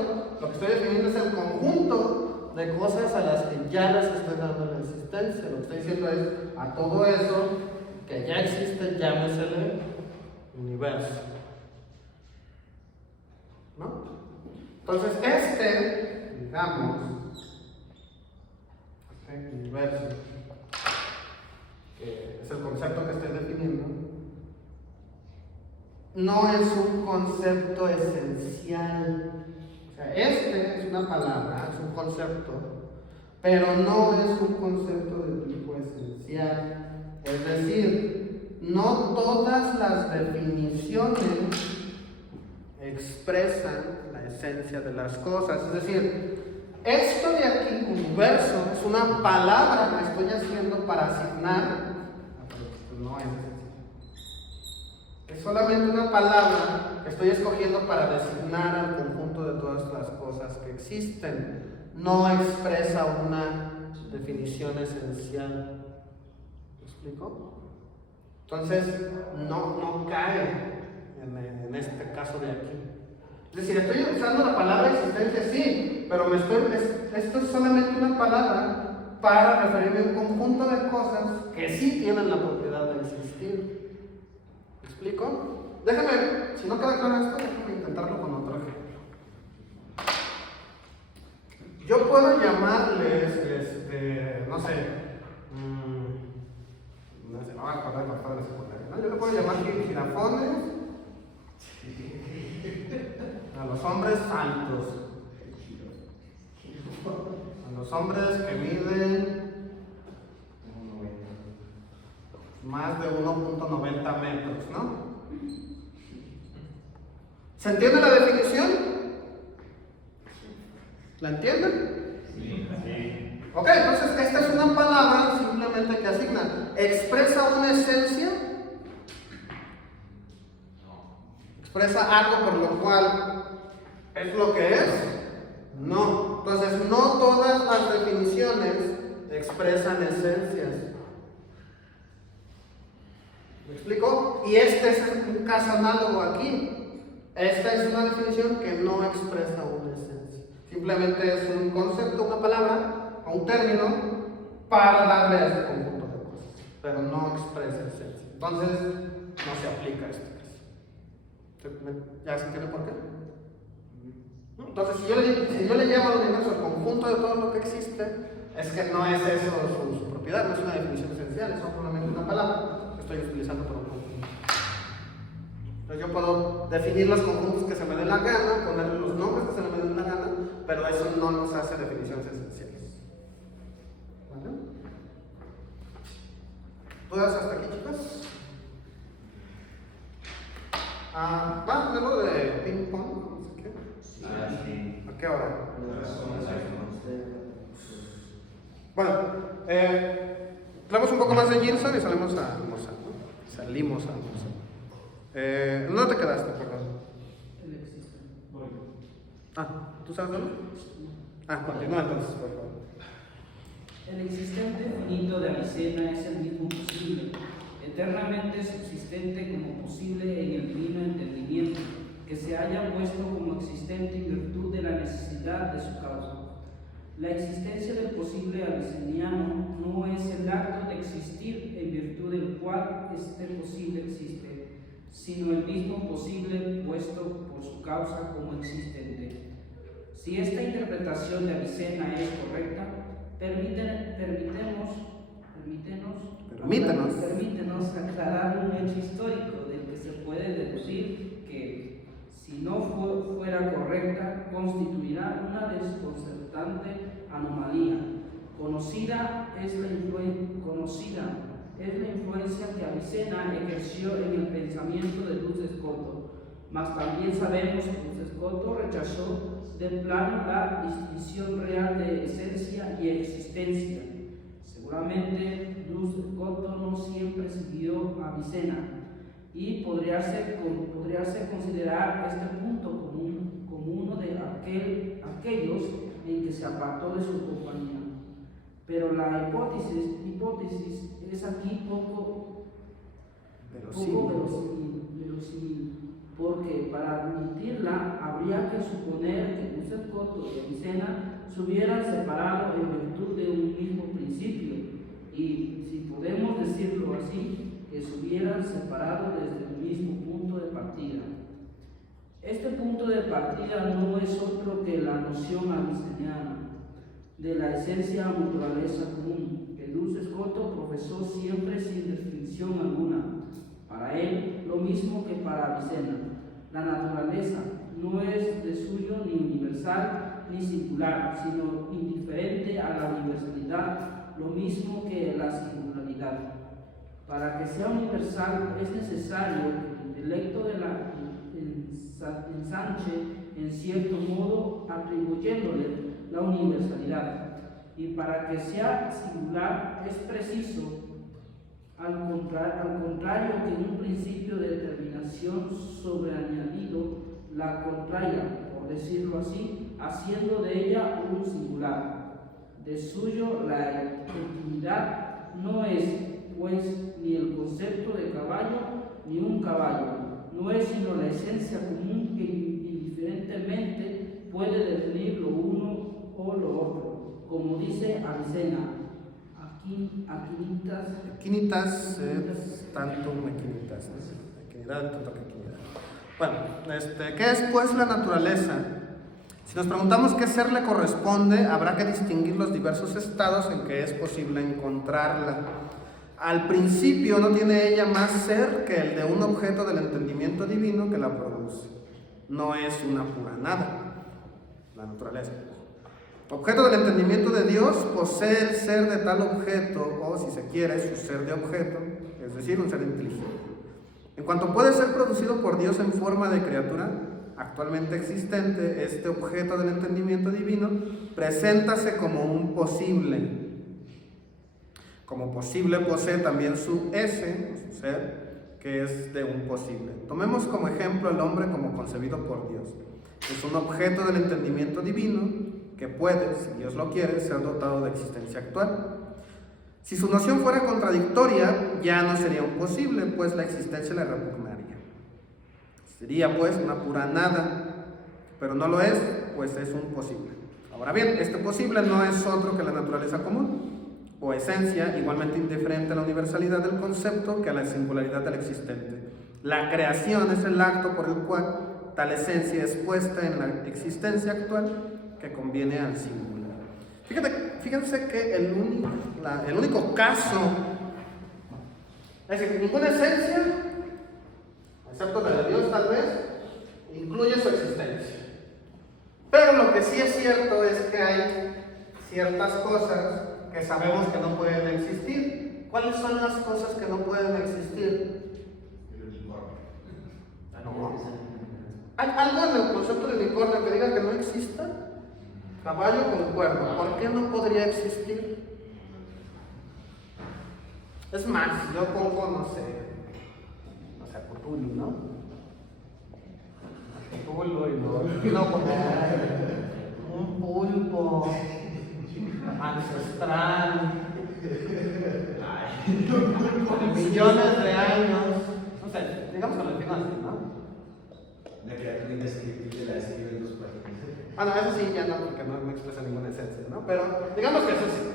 lo que estoy definiendo es el conjunto de cosas a las que ya les estoy dando la existencia. Lo que estoy diciendo es a todo eso que ya existe, llámesele universo. ¿No? Entonces, digamos, este universo, que es el concepto que estoy definiendo, no es un concepto esencial. O sea, es una palabra, es un concepto, pero no es un concepto de tipo esencial. Es decir, no todas las definiciones expresan la esencia de las cosas. Es decir, esto de aquí, universo, es una palabra que estoy haciendo para asignar, pero no es esencial. Es solamente una palabra que estoy escogiendo para designar al conjunto de todas las cosas que existen. No expresa una definición esencial. ¿Me explico? Entonces, no cae en este caso de aquí. Es decir, estoy usando la palabra existencia, sí, pero esto es solamente una palabra para referirme a un conjunto de cosas que sí tienen la propiedad de existir. ¿Me explico? Déjame, si no queda claro esto, déjame intentarlo con otro ejemplo. Yo puedo llamarles, no sé, no sé, no me acuerdo cuál fue la secundaria, ¿no? Yo le puedo llamar jirafones a los hombres altos, a los hombres que miden más de 1.90 metros, ¿no? ¿Se entiende la definición? ¿La entienden? Sí. Ok, entonces esta es una palabra simplemente que asigna. ¿Expresa una esencia? ¿Expresa algo por lo cual es lo que es? No. Entonces no todas las definiciones expresan esencias. ¿Me ¿Me explico? Y este es un caso análogo aquí. Esta es una definición que no expresa una esencia. Simplemente es un concepto, una palabra o un término para darle a este conjunto de cosas, pero no expresa esencia. Entonces, no se aplica a este caso. ¿Ya se entiende por qué? Entonces, si yo le llamo al universo el conjunto de todo lo que existe, es que no es eso su propiedad, no es una definición esencial, es solamente una palabra que estoy utilizando para un conjunto. Entonces, yo puedo definir los conjuntos que se me den la gana, ponerle los nombres que se me den la gana, pero eso no nos hace definiciones esenciales. ¿Vale? ¿Dudas hasta aquí, chicos? ¿Va a lo de ping pong? No sé qué. Sí. ¿A qué hora? Bueno, hablamos un poco más de Gilson y salimos a almorzar, ¿no? Salimos a almorzar. ¿Dónde te quedaste, perdón? El existente. ¿Tú sabes dónde? Continúa entonces, por favor. El existente finito de Avicena es el mismo posible, eternamente subsistente como posible en el divino entendimiento, que se haya puesto como existente en virtud de la necesidad de su causa. La existencia del posible aviceniano no es el acto de existir en virtud del cual este posible existe, sino el mismo posible puesto por su causa como existente. Si esta interpretación de Avicena es correcta, permítenos aclarar un hecho histórico del que se puede deducir que, si no fuera correcta, constituirá una desconcertante anomalía. Conocida es la influencia que Avicena ejerció en el pensamiento de Duns Scoto, mas también sabemos que Duns Scoto rechazó de plano la distinción real de esencia y existencia. Seguramente Duns Scoto no siempre siguió a Avicena y podríase considerar este punto como uno de aquellos en que se apartó de su compañía. Pero la hipótesis es aquí poco verosímil, porque para admitirla habría que suponer que Duns Scoto y Avicena se hubieran separado en virtud de un mismo principio, y si podemos decirlo así, que se hubieran separado desde el mismo punto de partida. Este punto de partida no es otro que la noción aviceniana de la esencia o naturaleza común, que Duns Scoto profesó siempre sin restricción alguna. Para él, lo mismo que para Avicena, la naturaleza no es de suyo ni universal ni singular, sino indiferente a la universalidad, lo mismo que la singularidad. Para que sea universal es necesario que el intelecto de la ensanche en cierto modo atribuyéndole la universalidad, y para que sea singular es preciso al contrario que en un principio de determinación sobreañadido la contraria, por decirlo así, haciendo de ella un singular. De suyo la intimidad no es, pues, ni el concepto de caballo ni un caballo, no es sino la esencia común que indiferentemente puede definir lo uno o lo otro, como dice Avicena. Quinitas es tantum equinitas, equinidad tanto que equinidad. Bueno, ¿qué es pues la naturaleza? Si nos preguntamos qué ser le corresponde, habrá que distinguir los diversos estados en que es posible encontrarla. Al principio no tiene ella más ser que el de un objeto del entendimiento divino que la produce. No es una pura nada, la naturaleza. Objeto del entendimiento de Dios, posee el ser de tal objeto, o si se quiere, su ser de objeto, es decir, un ser inteligente. En cuanto puede ser producido por Dios en forma de criatura actualmente existente, este objeto del entendimiento divino preséntase como un posible. Como posible posee también su ese, su ser, que es de un posible. Tomemos como ejemplo el hombre como concebido por Dios. Es un objeto del entendimiento divino que puede, si Dios lo quiere, ser dotado de existencia actual. Si su noción fuera contradictoria, ya no sería un posible, pues la existencia le repugnaría. Sería pues una pura nada, pero no lo es, pues es un posible. Ahora bien, este posible no es otro que la naturaleza común, o esencia igualmente indiferente a la universalidad del concepto que a la singularidad del existente. La creación es el acto por el cual tal esencia es puesta en la existencia actual que conviene al singular. Fíjense que el único caso, es decir, ninguna esencia, excepto la de Dios tal vez, incluye su existencia. Pero lo que sí es cierto es que hay ciertas cosas que sabemos que no pueden existir. ¿Cuáles son las cosas que no pueden existir? El unicornio. No. ¿Hay algo en el concepto de unicornio que diga que no exista? Caballo con cuerno. ¿Por qué no podría existir? Es más, yo pongo, no sé, Cthulhu, ¿no? Cthulhu y no poner un pulpo ancestral de millones de años. No sé, digamos que lo defino así, ¿no? La criatura indescriptible la describe en 2 páginas. Ah, no, eso sí, ya no, porque no expresa ninguna esencia, ¿no? Pero digamos que eso sí.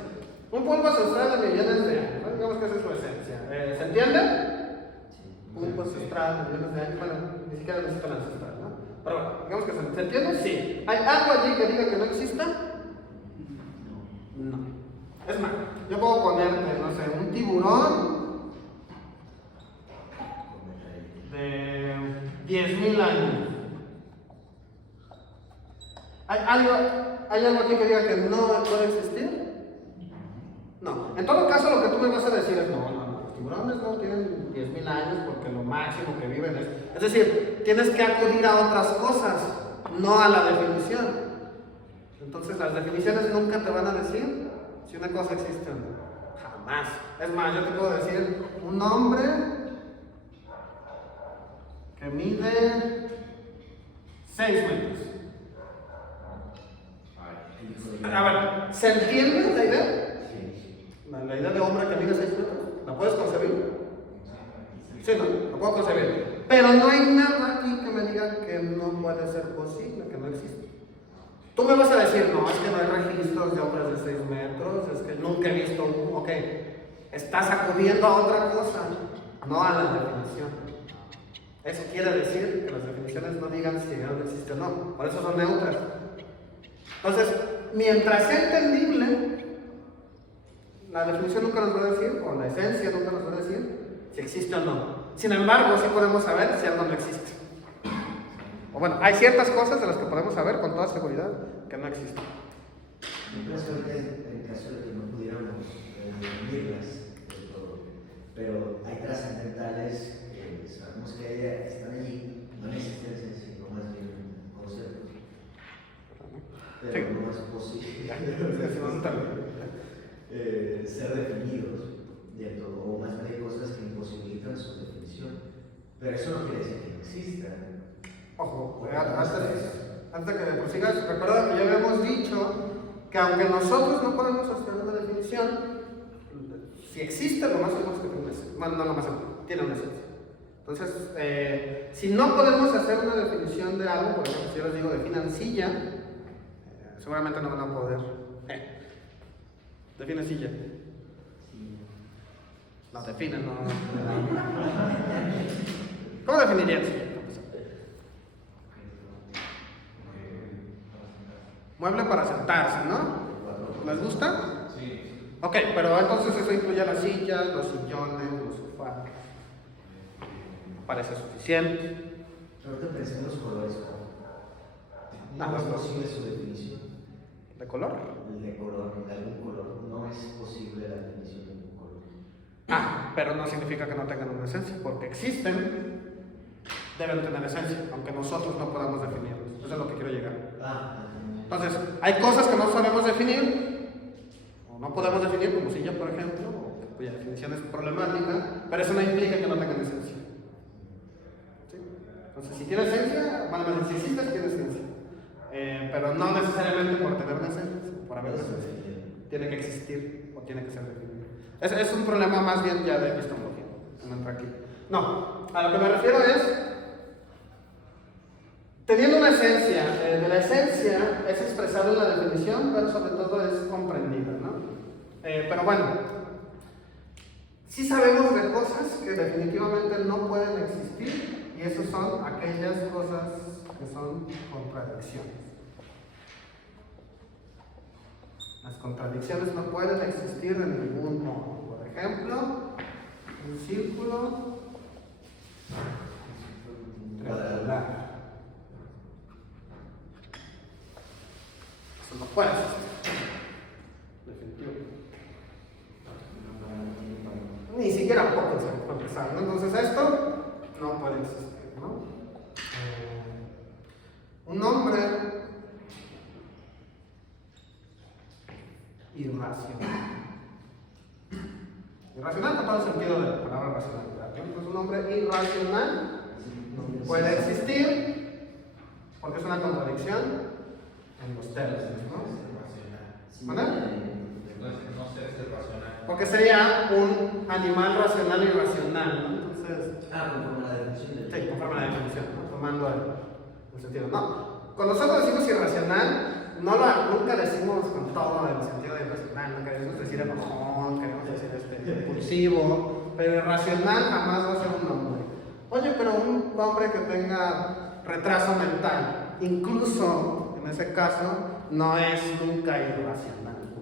Un pulpo ancestral de millones de años, ¿no? Digamos que esa es su esencia. ¿Se entiende? Pulpo ancestral de millones de años, bueno, ni siquiera necesita el ancestral, ¿no? Pero bueno, digamos que se entiende, sí. ¿Hay algo allí que diga que no exista? No. Es más, yo puedo ponerte, no sé, un tiburón de 10.000 años. ¿Hay algo aquí que diga que no puede existir? No. En todo caso, lo que tú me vas a decir es: no, los tiburones no tienen 10.000 años porque lo máximo que viven es. Es decir, tienes que acudir a otras cosas, no a la definición. Entonces, las definiciones nunca te van a decir si una cosa existe o no. Jamás. Es más, yo te puedo decir un hombre que mide 6 metros. A ver, ¿se entiende la idea? Sí. La idea de hombre que mide 6 metros. ¿La puedes concebir? Sí, no, la puedo concebir. Pero no hay nada aquí que me diga que no puede ser posible, que no existe. Tú me vas a decir: no, es que no hay registros de hombres de 6 metros, es que nunca he visto un. Ok, estás acudiendo a otra cosa, no a la definición. Eso quiere decir que las definiciones no digan si algo existe o no, por eso son neutras. Entonces, mientras sea entendible, la definición nunca nos va a decir, o la esencia nunca nos va a decir, si existe o no. Sin embargo, sí podemos saber si algo no existe. O bueno, hay ciertas cosas de las que podemos saber con toda seguridad que no existen. Yo pienso que en caso de que no pudiéramos definirlas de todo, pero hay trascendentales que sabemos que están allí, no en existencia, sino más bien en conceptos. Pero Sí. no es posible ser definidos de todo, o más bien hay cosas que imposibilitan su definición. Pero eso no quiere decir que no existan. Ojo, antes de que prosigas, recuerda que ya habíamos dicho que aunque nosotros no podemos hacer una definición, si existe, lo más seguro es que tiene una esencia. Bueno, no lo más seguro, tiene una esencia. Entonces, si no podemos hacer una definición de algo, por ejemplo, si yo les digo definan silla, seguramente no van a poder. Define silla. No, define, no. ¿Cómo definirías silla? Mueble para sentarse, ¿no? ¿Les gusta? Sí. Ok, pero entonces eso incluye las sillas, los sillones, los sofás. Parece suficiente. Ahorita pensé en los colores. No es posible su definición. ¿De color? De color, de algún color. No es posible la definición de un color. Pero no significa que no tengan una esencia, porque existen, deben tener esencia, aunque nosotros no podamos definirlos. Eso es lo que quiero llegar. Entonces, hay cosas que no sabemos definir, o no podemos definir, como silla, por ejemplo, o cuya definición es problemática, pero eso no implica que no tengan esencia. ¿Sí? Entonces, si tiene esencia, bueno, si existe, tiene esencia. Pero no necesariamente por tener una esencia, por haber una esencia. Tiene que existir o tiene que ser definido. Es un problema más bien ya de epistemología. No entra aquí. No, a lo que me refiero es, teniendo una esencia, de la esencia es expresado en la definición, pero sobre todo es comprendida, ¿no? Pero bueno, sí sabemos de cosas que definitivamente no pueden existir, y esas son aquellas cosas que son contradicciones. Las contradicciones no pueden existir de ningún modo. Por ejemplo, un círculo triangular. Eso no puede existir. Definitivamente. Ni siquiera poco se puede empezar, ¿no? Entonces esto no puede existir, ¿no? Un hombre irracional. Irracional con todo el sentido de la palabra racionalidad. Entonces un hombre irracional puede existir porque es una contradicción en los términos, ¿no? ¿Vale? No sé si es racional. Porque sería un animal racional irracional, ¿no? Entonces, conforme a la definición. sí, conforme a la definición, ¿no? Tomando el sentido. No, cuando nosotros decimos irracional, nunca decimos con todo el sentido de irracional, no queremos decir enojón, queremos decir impulsivo, pero irracional jamás va a ser un hombre. Oye, pero un hombre que tenga retraso mental, incluso en ese caso, no es nunca irracional, ¿no?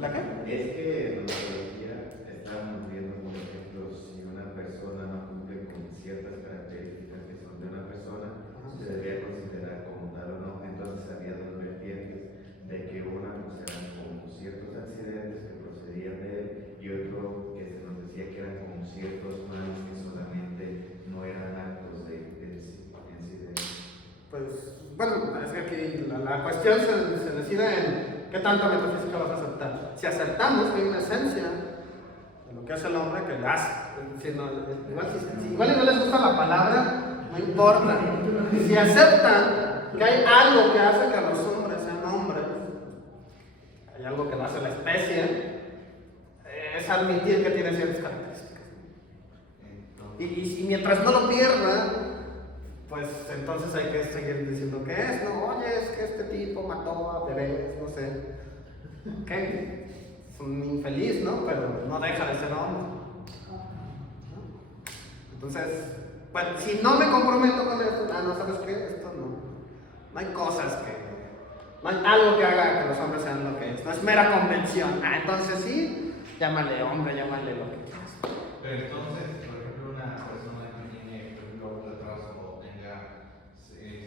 ¿La qué? Es que en la teología estábamos viendo, por ejemplo, si una persona no cumple con ciertas características que son de una persona, se debería considerar como tal o no. Entonces había dos vertientes, de que una pues eran como ciertos accidentes que procedían de él, y otro que se nos decía que eran como ciertos males que solamente no eran actos de incidentes. Pues, bueno, parece que aquí la cuestión se decide en qué tanta metafísica vas a aceptar. Si aceptamos que hay una esencia de lo que hace el hombre que le hace, es decir, igual no les gusta la palabra, no importa. Si aceptan que hay algo que hace que los hombres sean hombres, hay algo que lo hace la especie, es admitir que tiene ciertas características. Y mientras no lo pierda, pues entonces hay que seguir diciendo que es, no, oye, es que este tipo mató a bebés, no sé. Ok, es un infeliz, ¿no? Pero no deja de ser hombre. Entonces, bueno, si no me comprometo con esto, no, ¿sabes qué? Esto no. No hay cosas que. No hay algo que haga que los hombres sean lo que es. No es mera convención. Entonces sí, llámale hombre, llámale lo que quieras. Pero entonces, por ejemplo, una persona que tiene, por ejemplo, un retraso o tenga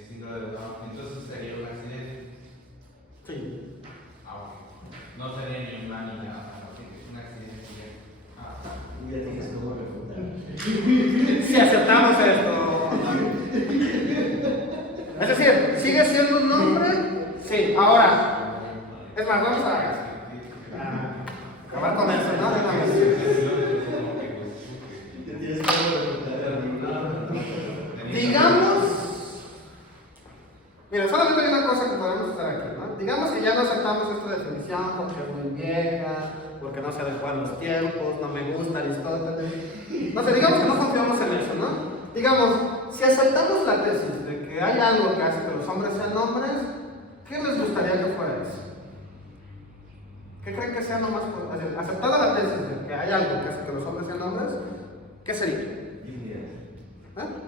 síndrome de Down, entonces sería un accidente. Sí. No sería ni un mal ni nada, es un accidente. Ya tienes cómo refutar. Si aceptamos esto. Es decir, ¿sigue siendo un nombre? Sí. Ahora, es más, vamos a acabar con eso, ¿no? Ya tienes cómo refutar. Digamos, mira, solamente hay una cosa que podemos hacer aquí, ¿no? Digamos que ya no aceptamos esta definición porque es muy vieja, porque no se adecua a los tiempos, no me gusta Aristóteles. No sé, digamos que no confiamos en eso, ¿no? Digamos, si aceptamos la tesis de que hay algo que hace que los hombres sean hombres, ¿qué les gustaría que fuera eso? ¿Qué creen que sea lo más posible? Aceptada la tesis de que hay algo que hace que los hombres sean hombres, ¿qué sería? Dignidad.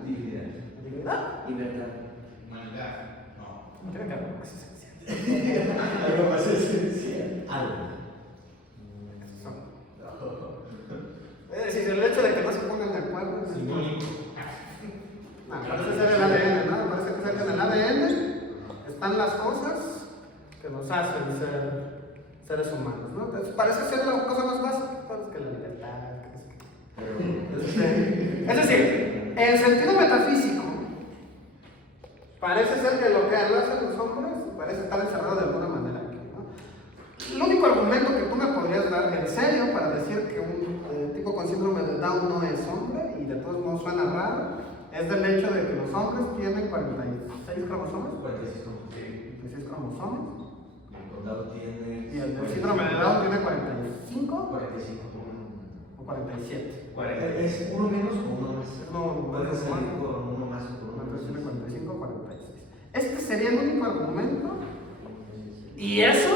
¿Dignidad? Libertad. Humanidad, no. Tiene que haber algo más esencial. Algo más esencial. Algo. Es decir, el hecho de que no se pongan de acuerdo. Simbólico. Parece ser el ADN, ¿no? Parece que en el ADN están las cosas que nos hacen ser seres humanos, ¿no? Entonces, parece ser la cosa más básica, pues, que la libertad. Es decir, en sentido metafísico, parece ser que lo que hacen los hombres parece estar encerrado de alguna manera aquí, ¿no? El único argumento que tú me podrías dar en serio para decir que un tipo con síndrome de Down no es hombre, y de todos modos suena raro, es del hecho de que los hombres tienen 46 cromosomas, 46 como que 46 cromosomas, el condado tiene. y el del síndrome de Down tiene 45 45 o 47. ¿Es uno menos o uno más? No, Puede más. salir con uno más o con uno Entonces tiene menos. 45 o 46. Este sería el único argumento. Y eso,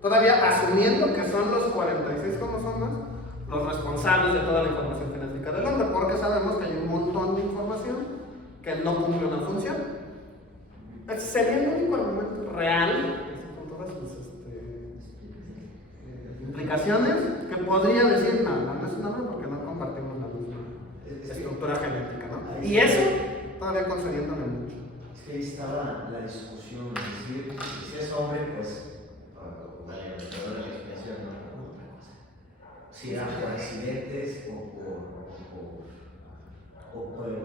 todavía asumiendo que son los 46 cromosomas los responsables de toda la información genética del hombre, porque sabemos que hay un montón de información que no cumple una función. Ese sería el único argumento real, con todas sus implicaciones, que podría decir, no es un hombre porque no compartimos la misma estructura genética, ¿no? Y eso, todavía concediéndole mucho. Es que ahí estaba la discusión, es decir, si es hombre, pues, vale, la explicación, no otra cosa. Si era por accidentes bueno,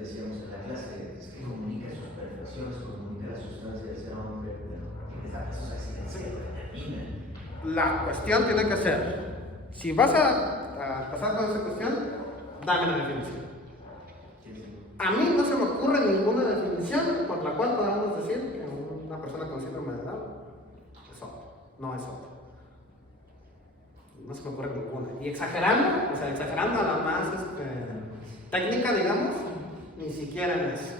decíamos en la clase, es que comunica sus perfecciones, comunica la sustancia de ser hombre, bueno, esos accidentes que lo determinan. La cuestión tiene que ser, si vas a pasar con esa cuestión, dame la definición. A mí no se me ocurre ninguna definición por la cual podamos decir que una persona con síndrome de Down es hombre, no es hombre. No se me ocurre ninguna. Y exagerando, o sea, exagerando a la más técnica, digamos, ni siquiera en eso.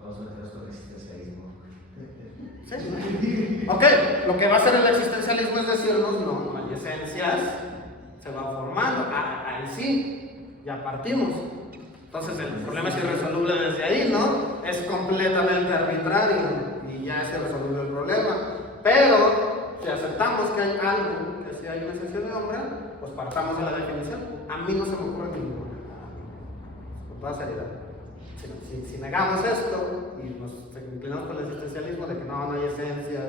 Vamos a meternos con el existencialismo. ¿Sí? Ok, lo que va a hacer el existencialismo es decirnos, no hay esencias, se van formando, ahí sí, ya partimos. Entonces el problema es irresoluble desde ahí, ¿no? Es completamente arbitrario y ya es irresoluble el problema. Pero si aceptamos que hay algo, que si hay una esencia de hombre, pues partamos de la definición. A mí no se me ocurre ninguna, con toda seriedad. Si negamos esto y nos inclinamos por el existencialismo de que no hay esencias,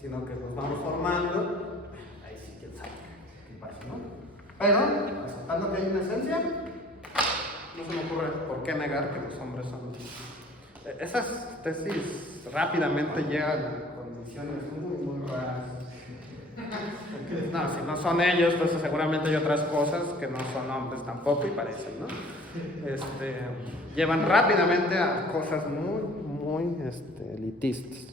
sino que nos vamos formando, ahí sí quién sabe qué pasa, ¿no? Pero, aceptando que hay una esencia, no se me ocurre por qué negar que los hombres son. Esas tesis rápidamente llegan a condiciones muy raras. No, si no son ellos, pues seguramente hay otras cosas que no son hombres tampoco y parecen, ¿no? Llevan rápidamente a cosas muy elitistas.